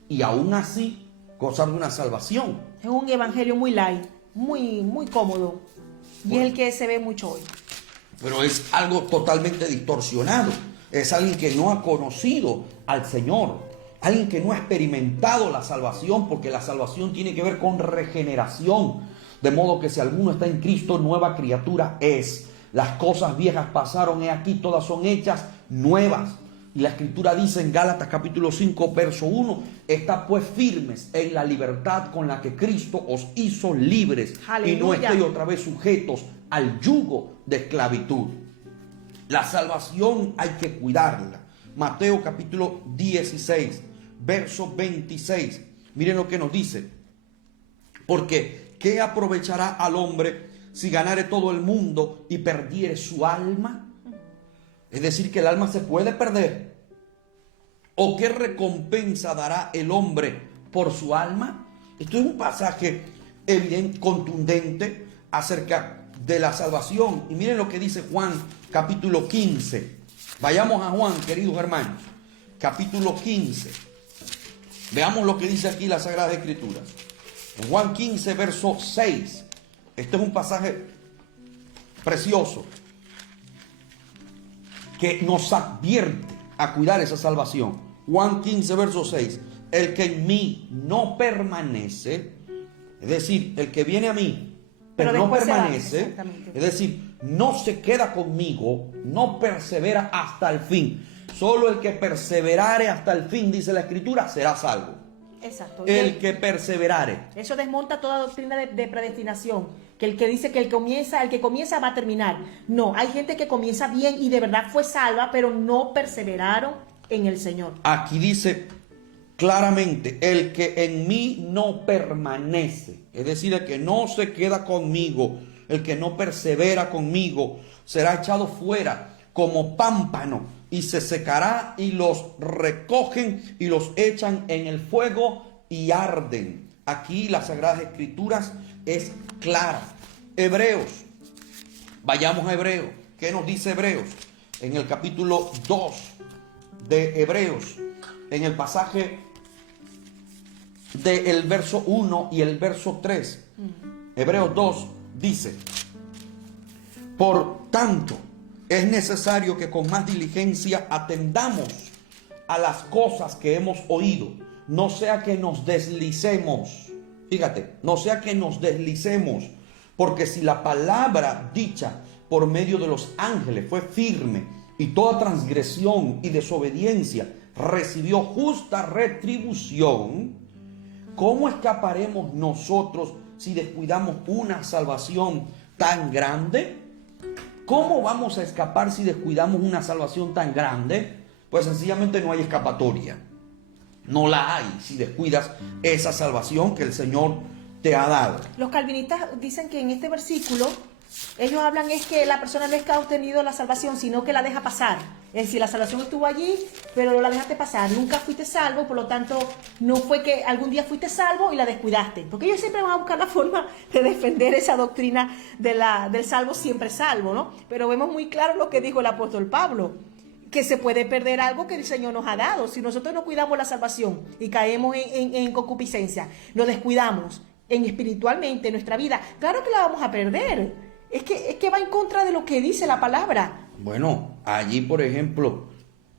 y aún así gozar de una salvación. Es un evangelio muy light, muy cómodo, y es el que se ve mucho hoy. Pero es algo totalmente distorsionado. Es alguien que no ha conocido al Señor, alguien que no ha experimentado la salvación, porque la salvación tiene que ver con regeneración. De modo que si alguno está en Cristo, nueva criatura es. Las cosas viejas pasaron, he aquí todas son hechas nuevas. Y la Escritura dice en Gálatas capítulo 5 verso 1: estad pues firmes en la libertad con la que Cristo os hizo libres. Aleluya. Y no estéis otra vez sujetos al yugo de esclavitud. La salvación hay que cuidarla. Mateo capítulo 16 verso 26. Miren lo que nos dice: porque ¿qué aprovechará al hombre si ganare todo el mundo y perdiere su alma? Es decir, que el alma se puede perder. ¿O qué recompensa dará el hombre por su alma? Esto es un pasaje evidente, contundente acerca de la salvación. Y miren lo que dice Juan capítulo 15. Vayamos a Juan, queridos hermanos. Capítulo 15. Veamos lo que dice aquí la Sagrada Escritura. En Juan 15, verso 6. Este es un pasaje precioso que nos advierte a cuidar esa salvación. Juan 15, verso 6. El que en mí no permanece, es decir, el que viene a mí, pero no permanece, es decir, no se queda conmigo, no persevera hasta el fin. Solo el que perseverare hasta el fin, dice la Escritura, será salvo. Exacto. El que perseverare. Eso desmonta toda doctrina de predestinación. que el que dice que el que comienza va a terminar. No, hay gente que comienza bien y de verdad fue salva, pero no perseveraron en el Señor. Aquí dice claramente, el que en mí no permanece, es decir, el que no se queda conmigo, el que no persevera conmigo, será echado fuera como pámpano y se secará, y los recogen y los echan en el fuego y arden. Aquí las Sagradas Escrituras es clara. Hebreos, vayamos a Hebreos. ¿Qué nos dice Hebreos? En el capítulo 2 de Hebreos, en el pasaje del verso 1 y el verso 3. Hebreos 2 dice: por tanto, es necesario que con más diligencia atendamos a las cosas que hemos oído, no sea que nos deslicemos. Fíjate, no sea que nos deslicemos, porque si la palabra dicha por medio de los ángeles fue firme, y toda transgresión y desobediencia recibió justa retribución, ¿cómo escaparemos nosotros si descuidamos una salvación tan grande? ¿Cómo vamos a escapar si descuidamos una salvación tan grande? Pues sencillamente no hay escapatoria. No la hay si descuidas esa salvación que el Señor te ha dado. Los calvinistas dicen que en este versículo ellos hablan es que la persona no es que ha obtenido la salvación, sino que la deja pasar. Es decir, la salvación estuvo allí, pero no la dejaste pasar. Nunca fuiste salvo, por lo tanto, no fue que algún día fuiste salvo y la descuidaste. Porque ellos siempre van a buscar la forma de defender esa doctrina del salvo siempre salvo, ¿no? Pero vemos muy claro lo que dijo el apóstol Pablo, que se puede perder algo que el Señor nos ha dado. Si nosotros no cuidamos la salvación y caemos en concupiscencia, nos descuidamos espiritualmente en nuestra vida, claro que la vamos a perder. Es que va en contra de lo que dice la palabra. Bueno, allí por ejemplo,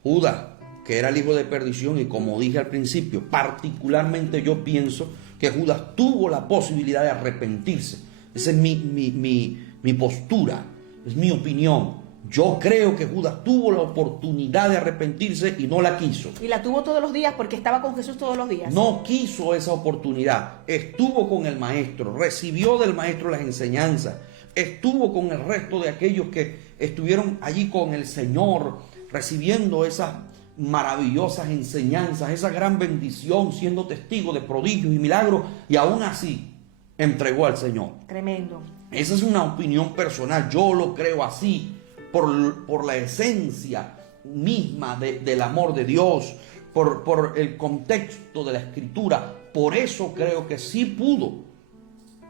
Judas, que era el hijo de perdición, y como dije al principio, particularmente yo pienso que Judas tuvo la posibilidad de arrepentirse. Esa es mi postura, es mi opinión. Yo creo que Judas tuvo la oportunidad de arrepentirse y no la quiso. Y la tuvo todos los días porque estaba con Jesús todos los días. No quiso esa oportunidad. Estuvo con el maestro, recibió del maestro las enseñanzas, estuvo con el resto de aquellos que estuvieron allí con el Señor, recibiendo esas maravillosas enseñanzas, esa gran bendición, siendo testigo de prodigios y milagros, y aún así entregó al Señor. Tremendo. Esa es una opinión personal, yo lo creo así, por la esencia misma del amor de Dios, por el contexto de la Escritura. Por eso creo que sí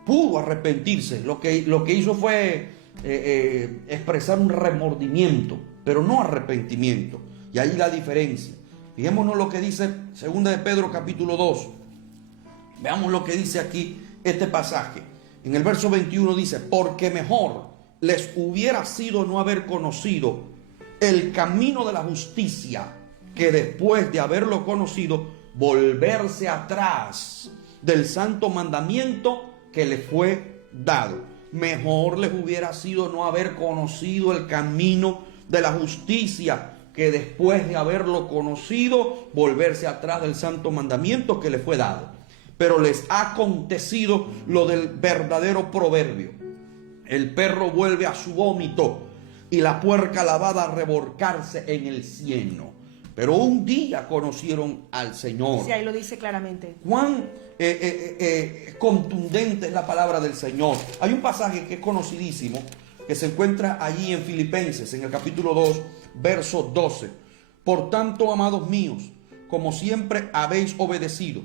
pudo arrepentirse. Lo que hizo fue expresar un remordimiento, pero no arrepentimiento. Y ahí la diferencia. Fijémonos lo que dice 2 de Pedro capítulo 2. Veamos lo que dice aquí este pasaje. En el verso 21 dice: porque mejor les hubiera sido no haber conocido el camino de la justicia, que después de haberlo conocido, volverse atrás del santo mandamiento que les fue dado. Mejor les hubiera sido no haber conocido el camino de la justicia, que después de haberlo conocido, volverse atrás del santo mandamiento que les fue dado. Pero les ha acontecido lo del verdadero proverbio: el perro vuelve a su vómito y la puerca lavada a revolcarse en el cieno. Pero un día conocieron al Señor. Sí, ahí lo dice claramente. Cuán contundente es la palabra del Señor. Hay un pasaje que es conocidísimo, que se encuentra allí en Filipenses, en el capítulo 2, verso 12. Por tanto, amados míos, como siempre habéis obedecido,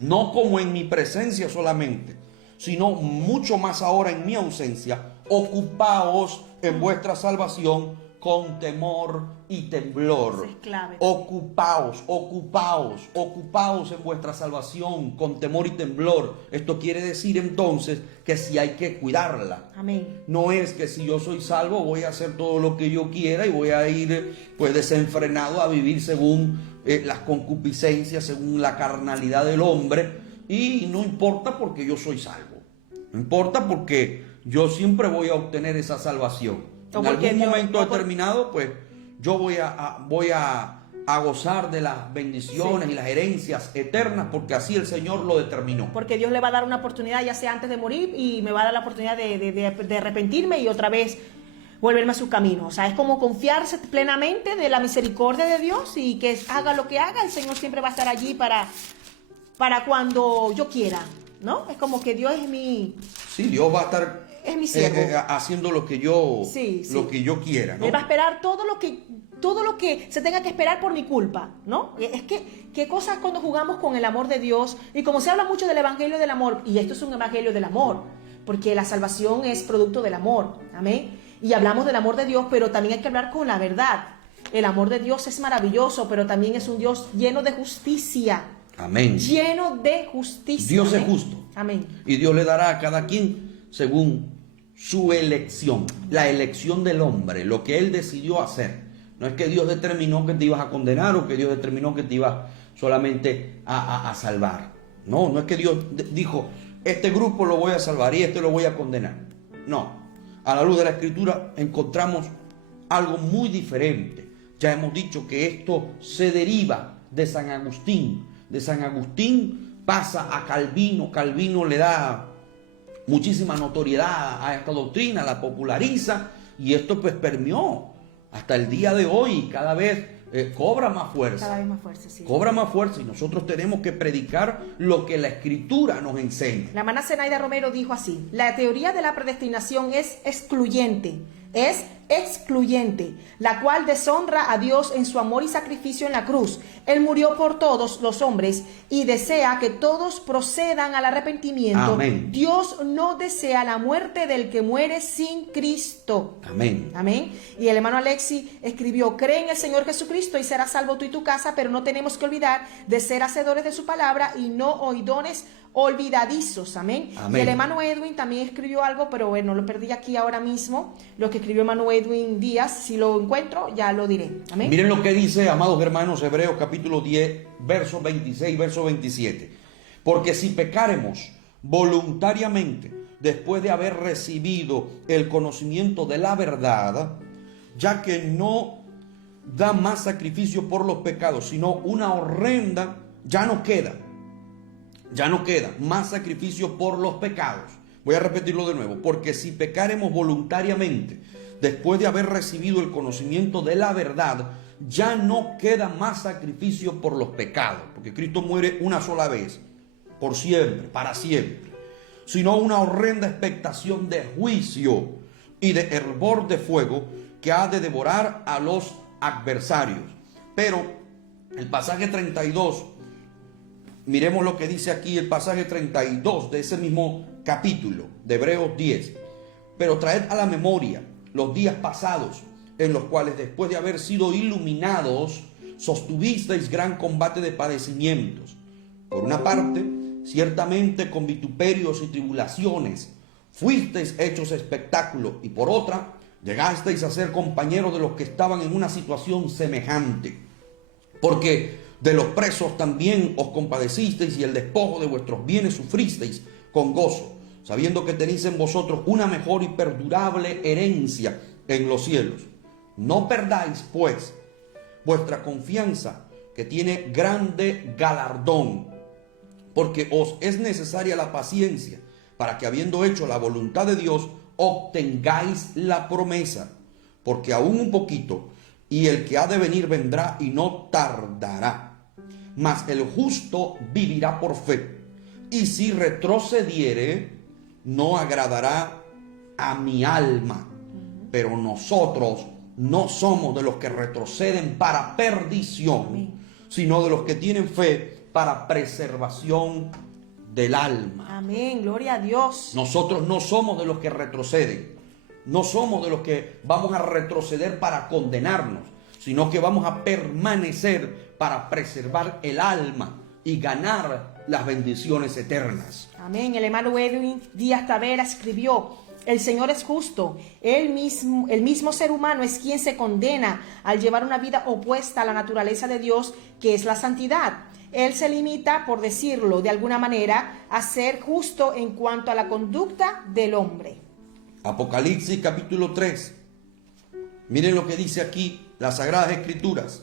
no como en mi presencia solamente, sino mucho más ahora en mi ausencia, ocupaos en vuestra salvación con temor y temblor. Es clave. Ocupaos en vuestra salvación con temor y temblor. Esto quiere decir entonces que sí hay que cuidarla. Amén. No es que si yo soy salvo voy a hacer todo lo que yo quiera y voy a ir pues desenfrenado a vivir según las concupiscencias, según la carnalidad del hombre, y no importa porque yo soy salvo. No importa porque yo siempre voy a obtener esa salvación. En algún momento determinado, pues yo voy a a gozar de las bendiciones y las herencias eternas, porque así el Señor lo determinó. Porque Dios le va a dar una oportunidad, ya sea antes de morir, y me va a dar la oportunidad de arrepentirme y otra vez volverme a su camino. O sea, es como confiarse plenamente de la misericordia de Dios, y que haga lo que haga, el Señor siempre va a estar allí para cuando yo quiera, ¿no? Es como que Dios es mi... Sí, Dios va a estar mi siervo. haciendo lo que yo, Sí. lo que yo quiera, ¿no? Él va a esperar todo lo que se tenga que esperar por mi culpa, ¿no? Es que qué cosas cuando jugamos con el amor de Dios, y como se habla mucho del evangelio del amor, y esto es un evangelio del amor, porque la salvación es producto del amor, amén. Y hablamos del amor de Dios, pero también hay que hablar con la verdad. El amor de Dios es maravilloso, pero también es un Dios lleno de justicia. Amén. Lleno de justicia. Dios amén. es justo. Amén. Y Dios le dará a cada quien según su elección, la elección del hombre, lo que él decidió hacer. No es que Dios determinó que te ibas a condenar, o que Dios determinó que te ibas solamente a salvar. No, no es que Dios dijo, este grupo lo voy a salvar y este lo voy a condenar. No, a la luz de la Escritura encontramos algo muy diferente. Ya hemos dicho que esto se deriva de San Agustín. De San Agustín pasa a Calvino. Calvino le da muchísima notoriedad a esta doctrina, la populariza, y esto pues permeó hasta el día de hoy. Cada vez cobra más fuerza. Cada vez más fuerza, sí. Cobra más fuerza, y nosotros tenemos que predicar lo que la Escritura nos enseña. La hermana Zenaida Romero dijo así: la teoría de la predestinación es excluyente, la cual deshonra a Dios en su amor y sacrificio en la cruz. Él murió por todos los hombres y desea que todos procedan al arrepentimiento. Amén. Dios no desea la muerte del que muere sin Cristo. Amén. Amén. Y el hermano Alexi escribió: cree en el Señor Jesucristo y serás salvo tú y tu casa, pero no tenemos que olvidar de ser hacedores de su palabra y no oidones olvidadizos. Amén. Amén. Y el hermano Edwin también escribió algo, pero bueno, lo perdí aquí ahora mismo, lo que escribió el hermano Edwin Díaz. Si lo encuentro, ya lo diré. Amén. Miren lo que dice, amados hermanos, Hebreos capítulo 10, verso 26, verso 27. Porque si pecaremos voluntariamente, después de haber recibido el conocimiento de la verdad, ya que no da más sacrificio por los pecados, sino una horrenda, ya no queda más sacrificio por los pecados. Voy a repetirlo de nuevo. Porque si pecaremos voluntariamente, después de haber recibido el conocimiento de la verdad, ya no queda más sacrificio por los pecados. Porque Cristo muere una sola vez, por siempre, para siempre. Sino una horrenda expectación de juicio y de hervor de fuego que ha de devorar a los adversarios. Pero el pasaje 32, miremos lo que dice aquí el pasaje 32 de ese mismo capítulo de Hebreos 10. Pero traed a la memoria los días pasados, en los cuales después de haber sido iluminados, sostuvisteis gran combate de padecimientos. Por una parte, ciertamente con vituperios y tribulaciones fuisteis hechos espectáculo, y por otra, llegasteis a ser compañeros de los que estaban en una situación semejante. Porque de los presos también os compadecisteis, y el despojo de vuestros bienes sufristeis con gozo, sabiendo que tenéis en vosotros una mejor y perdurable herencia en los cielos. No perdáis, pues, vuestra confianza, que tiene grande galardón, porque os es necesaria la paciencia, para que, habiendo hecho la voluntad de Dios, obtengáis la promesa. Porque aún un poquito, y el que ha de venir vendrá y no tardará. Mas el justo vivirá por fe, y si retrocediere, no agradará a mi alma. Pero nosotros no somos de los que retroceden para perdición, sino de los que tienen fe para preservación del alma. Amén, gloria a Dios. Nosotros no somos de los que retroceden, no somos de los que vamos a retroceder para condenarnos, sino que vamos a permanecer para preservar el alma y ganar las bendiciones eternas. Amén. El hermano Edwin Díaz Tavera escribió: el Señor es justo. El mismo ser humano es quien se condena al llevar una vida opuesta a la naturaleza de Dios, que es la santidad. Él se limita, por decirlo de alguna manera, a ser justo en cuanto a la conducta del hombre. Apocalipsis capítulo 3. Miren lo que dice aquí las Sagradas Escrituras.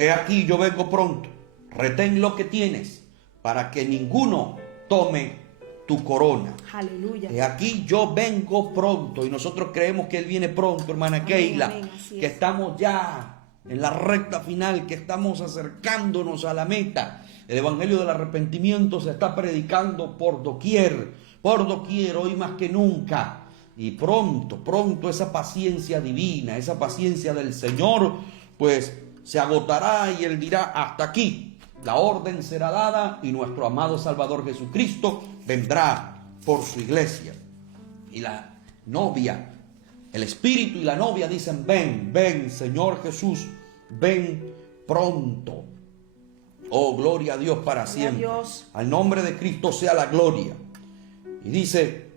He aquí yo vengo pronto. Retén lo que tienes para que ninguno tome tu corona. Aleluya. He aquí yo vengo pronto. Y nosotros creemos que Él viene pronto, hermana Amén, Keila. amén, así Que es. estamos ya en la recta final, que estamos acercándonos a la meta. El evangelio del arrepentimiento se está predicando por doquier, hoy más que nunca. Y pronto esa paciencia divina, esa paciencia del Señor, pues se agotará y Él dirá: hasta aquí. La orden será dada y nuestro amado Salvador Jesucristo vendrá por su iglesia. Y la novia, el Espíritu y la novia dicen: ven, ven, Señor Jesús, ven pronto. Oh, gloria a Dios para siempre. Dios. Al nombre de Cristo sea la gloria. Y dice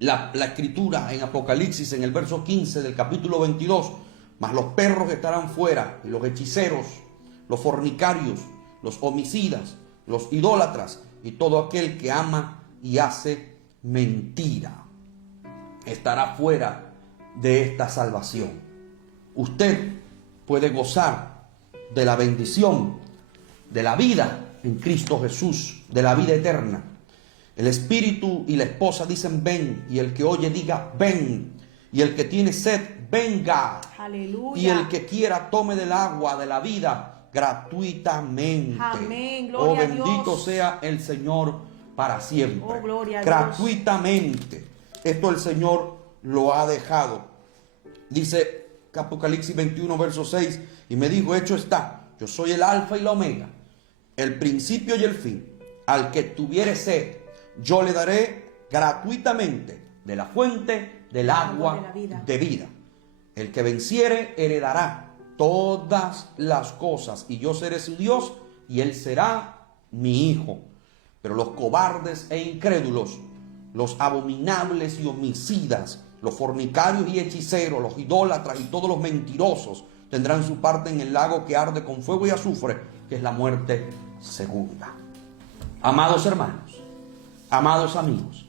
la Escritura en Apocalipsis, en el verso 15 del capítulo 22: mas los perros estarán fuera, y los hechiceros, los fornicarios, los homicidas, los idólatras y todo aquel que ama y hace mentira estará fuera de esta salvación. Usted puede gozar de la bendición de la vida en Cristo Jesús, de la vida eterna. El Espíritu y la esposa dicen: ven, y el que oye diga: ven, y el que tiene sed venga, Aleluya. y el que quiera tome del agua de la vida gratuitamente. Amén, Oh, gloria a bendito Dios. sea el Señor para siempre. Oh, gloria a gratuitamente. Esto el Señor lo ha dejado. Dice Apocalipsis 21 verso 6: y me dijo: hecho está, yo soy el alfa y la omega, el principio y el fin. Al que tuviere sed, yo le daré gratuitamente de la fuente del agua de vida. El que venciere heredará todas las cosas, y yo seré su Dios, y él será mi hijo. Pero los cobardes e incrédulos, los abominables y homicidas, los fornicarios y hechiceros, los idólatras y todos los mentirosos tendrán su parte en el lago que arde con fuego y azufre, que es la muerte segunda. Amados hermanos, amados amigos,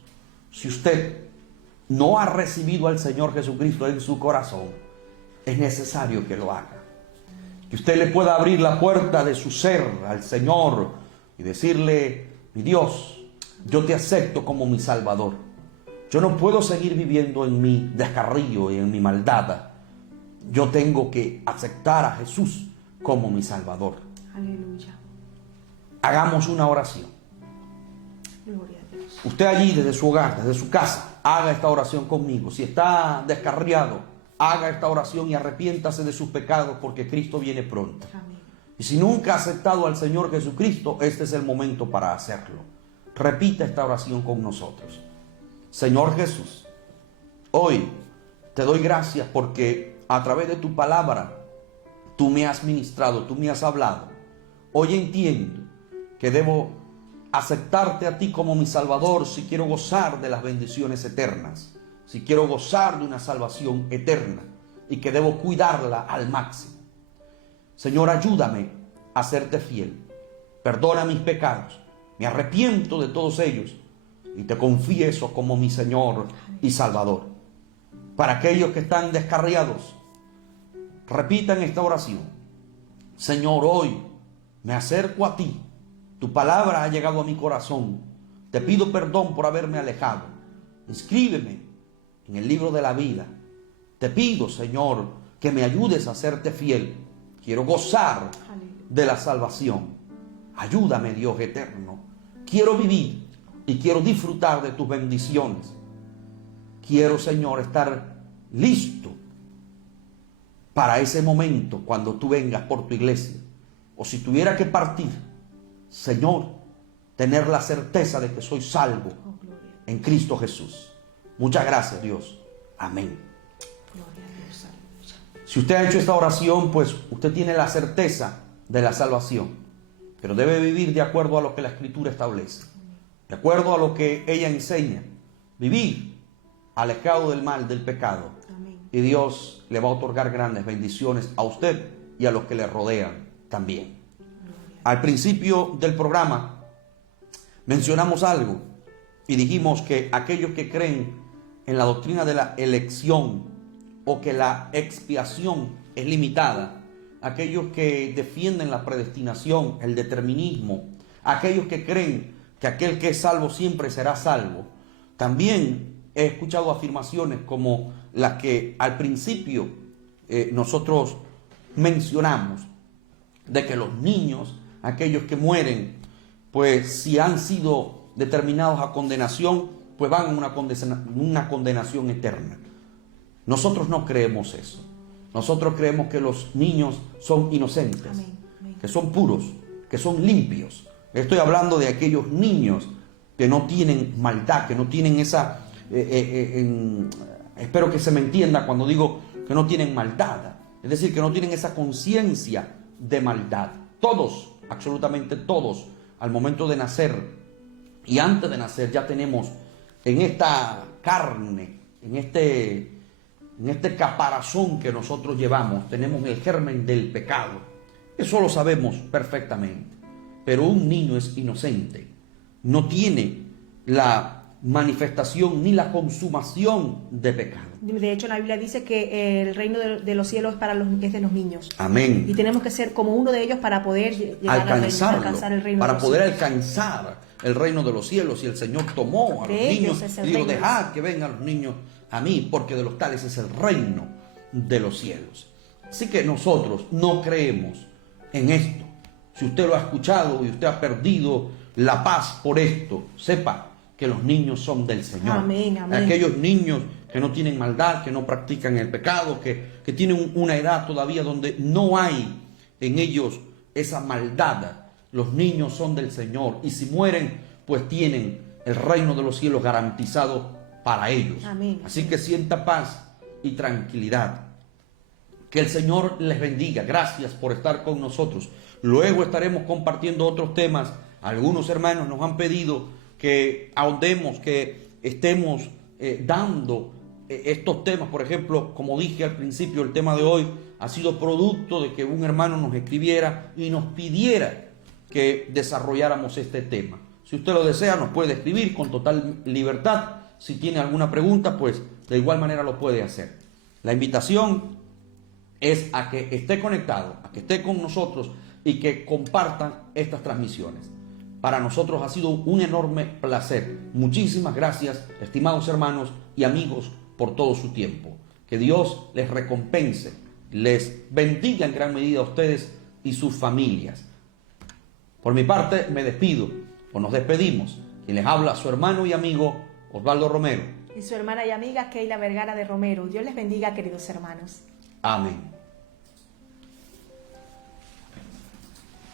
si usted no ha recibido al Señor Jesucristo en su corazón, es necesario que lo haga. Que usted le pueda abrir la puerta de su ser al Señor y decirle: mi Dios, yo te acepto como mi Salvador. Yo no puedo seguir viviendo en mi descarrío y en mi maldad. Yo tengo que aceptar a Jesús como mi Salvador. Aleluya. Hagamos una oración. Gloria a Dios. Usted allí desde su hogar, desde su casa, haga esta oración conmigo. Si está descarriado, haga esta oración y arrepiéntase de sus pecados, porque Cristo viene pronto. Amén. Y si nunca ha aceptado al Señor Jesucristo, este es el momento para hacerlo. Repita esta oración con nosotros. Señor Jesús, hoy te doy gracias porque a través de tu palabra tú me has ministrado, tú me has hablado. Hoy entiendo que debo aceptarte a ti como mi Salvador si quiero gozar de las bendiciones eternas, si quiero gozar de una salvación eterna, y que debo cuidarla al máximo. Señor, ayúdame a serte fiel. Perdona mis pecados. Me arrepiento de todos ellos y te confieso como mi Señor y Salvador. Para aquellos que están descarriados, repitan esta oración. Señor, hoy me acerco a ti. Tu palabra ha llegado a mi corazón. Te pido perdón por haberme alejado. Inscríbeme en el libro de la vida. Te pido, Señor, que me ayudes a serte fiel. Quiero gozar de la salvación. Ayúdame, Dios eterno. Quiero vivir y quiero disfrutar de tus bendiciones. Quiero, Señor, estar listo para ese momento cuando tú vengas por tu iglesia. O si tuviera que partir, Señor, tener la certeza de que soy salvo en Cristo Jesús. Muchas gracias, Dios. Amén. Gloria a Dios. Aleluya. Si usted ha hecho esta oración, pues usted tiene la certeza de la salvación, pero debe vivir de acuerdo a lo que la Escritura establece, de acuerdo a lo que ella enseña, vivir alejado del mal, del pecado. Amén. Y Dios le va a otorgar grandes bendiciones a usted y a los que le rodean también. Al principio del programa mencionamos algo y dijimos que aquellos que creen en la doctrina de la elección o que la expiación es limitada, aquellos que defienden la predestinación, el determinismo, aquellos que creen que aquel que es salvo siempre será salvo. También he escuchado afirmaciones como las que al principio nosotros mencionamos, de que los niños, aquellos que mueren, pues si han sido determinados a condenación, pues van a una condenación eterna. Nosotros no creemos eso. Nosotros creemos que los niños son inocentes, Amén. Amén. que son puros, que son limpios. Estoy hablando de aquellos niños que no tienen maldad, que no tienen esa... espero que se me entienda cuando digo que no tienen maldad. Es decir, que no tienen esa conciencia de maldad. Todos, absolutamente todos, al momento de nacer y antes de nacer ya tenemos en esta carne, en este caparazón que nosotros llevamos, tenemos el germen del pecado. Eso lo sabemos perfectamente. Pero un niño es inocente, no tiene la manifestación ni la consumación de pecado. De hecho, la Biblia dice que el reino de los cielos es de los niños. Amén. Y tenemos que ser como uno de ellos para poder llegar alcanzar el reino para de los poder cielos. alcanzar el reino de los cielos. Y el Señor tomó a los niños y dijo: dejad que vengan los niños a mí, porque de los tales es el reino de los cielos. Así que nosotros no creemos en esto. Si usted lo ha escuchado y usted ha perdido la paz por esto, sepa que los niños son del Señor. Amén, amén. Aquellos niños que no tienen maldad, que no practican el pecado, que tienen una edad todavía donde no hay en ellos esa maldad. Los niños son del Señor y si mueren, pues tienen el reino de los cielos garantizado para ellos. Amén. Así que sienta paz y tranquilidad. Que el Señor les bendiga. Gracias por estar con nosotros. Luego estaremos compartiendo otros temas. Algunos hermanos nos han pedido que ahondemos, que estemos dando estos temas. Por ejemplo, como dije al principio, el tema de hoy ha sido producto de que un hermano nos escribiera y nos pidiera que desarrolláramos este tema. Si usted lo desea, nos puede escribir con total libertad. Si tiene alguna pregunta, pues de igual manera lo puede hacer. La invitación es a que esté conectado, a que esté con nosotros y que compartan estas transmisiones. Para nosotros ha sido un enorme placer. Muchísimas gracias, estimados hermanos y amigos, por todo su tiempo. Que Dios les recompense, les bendiga en gran medida a ustedes y sus familias. Por mi parte, me despido, o nos despedimos. Quien les habla, su hermano y amigo, Osvaldo Romero. Y su hermana y amiga, Keila Vergara de Romero. Dios les bendiga, queridos hermanos. Amén.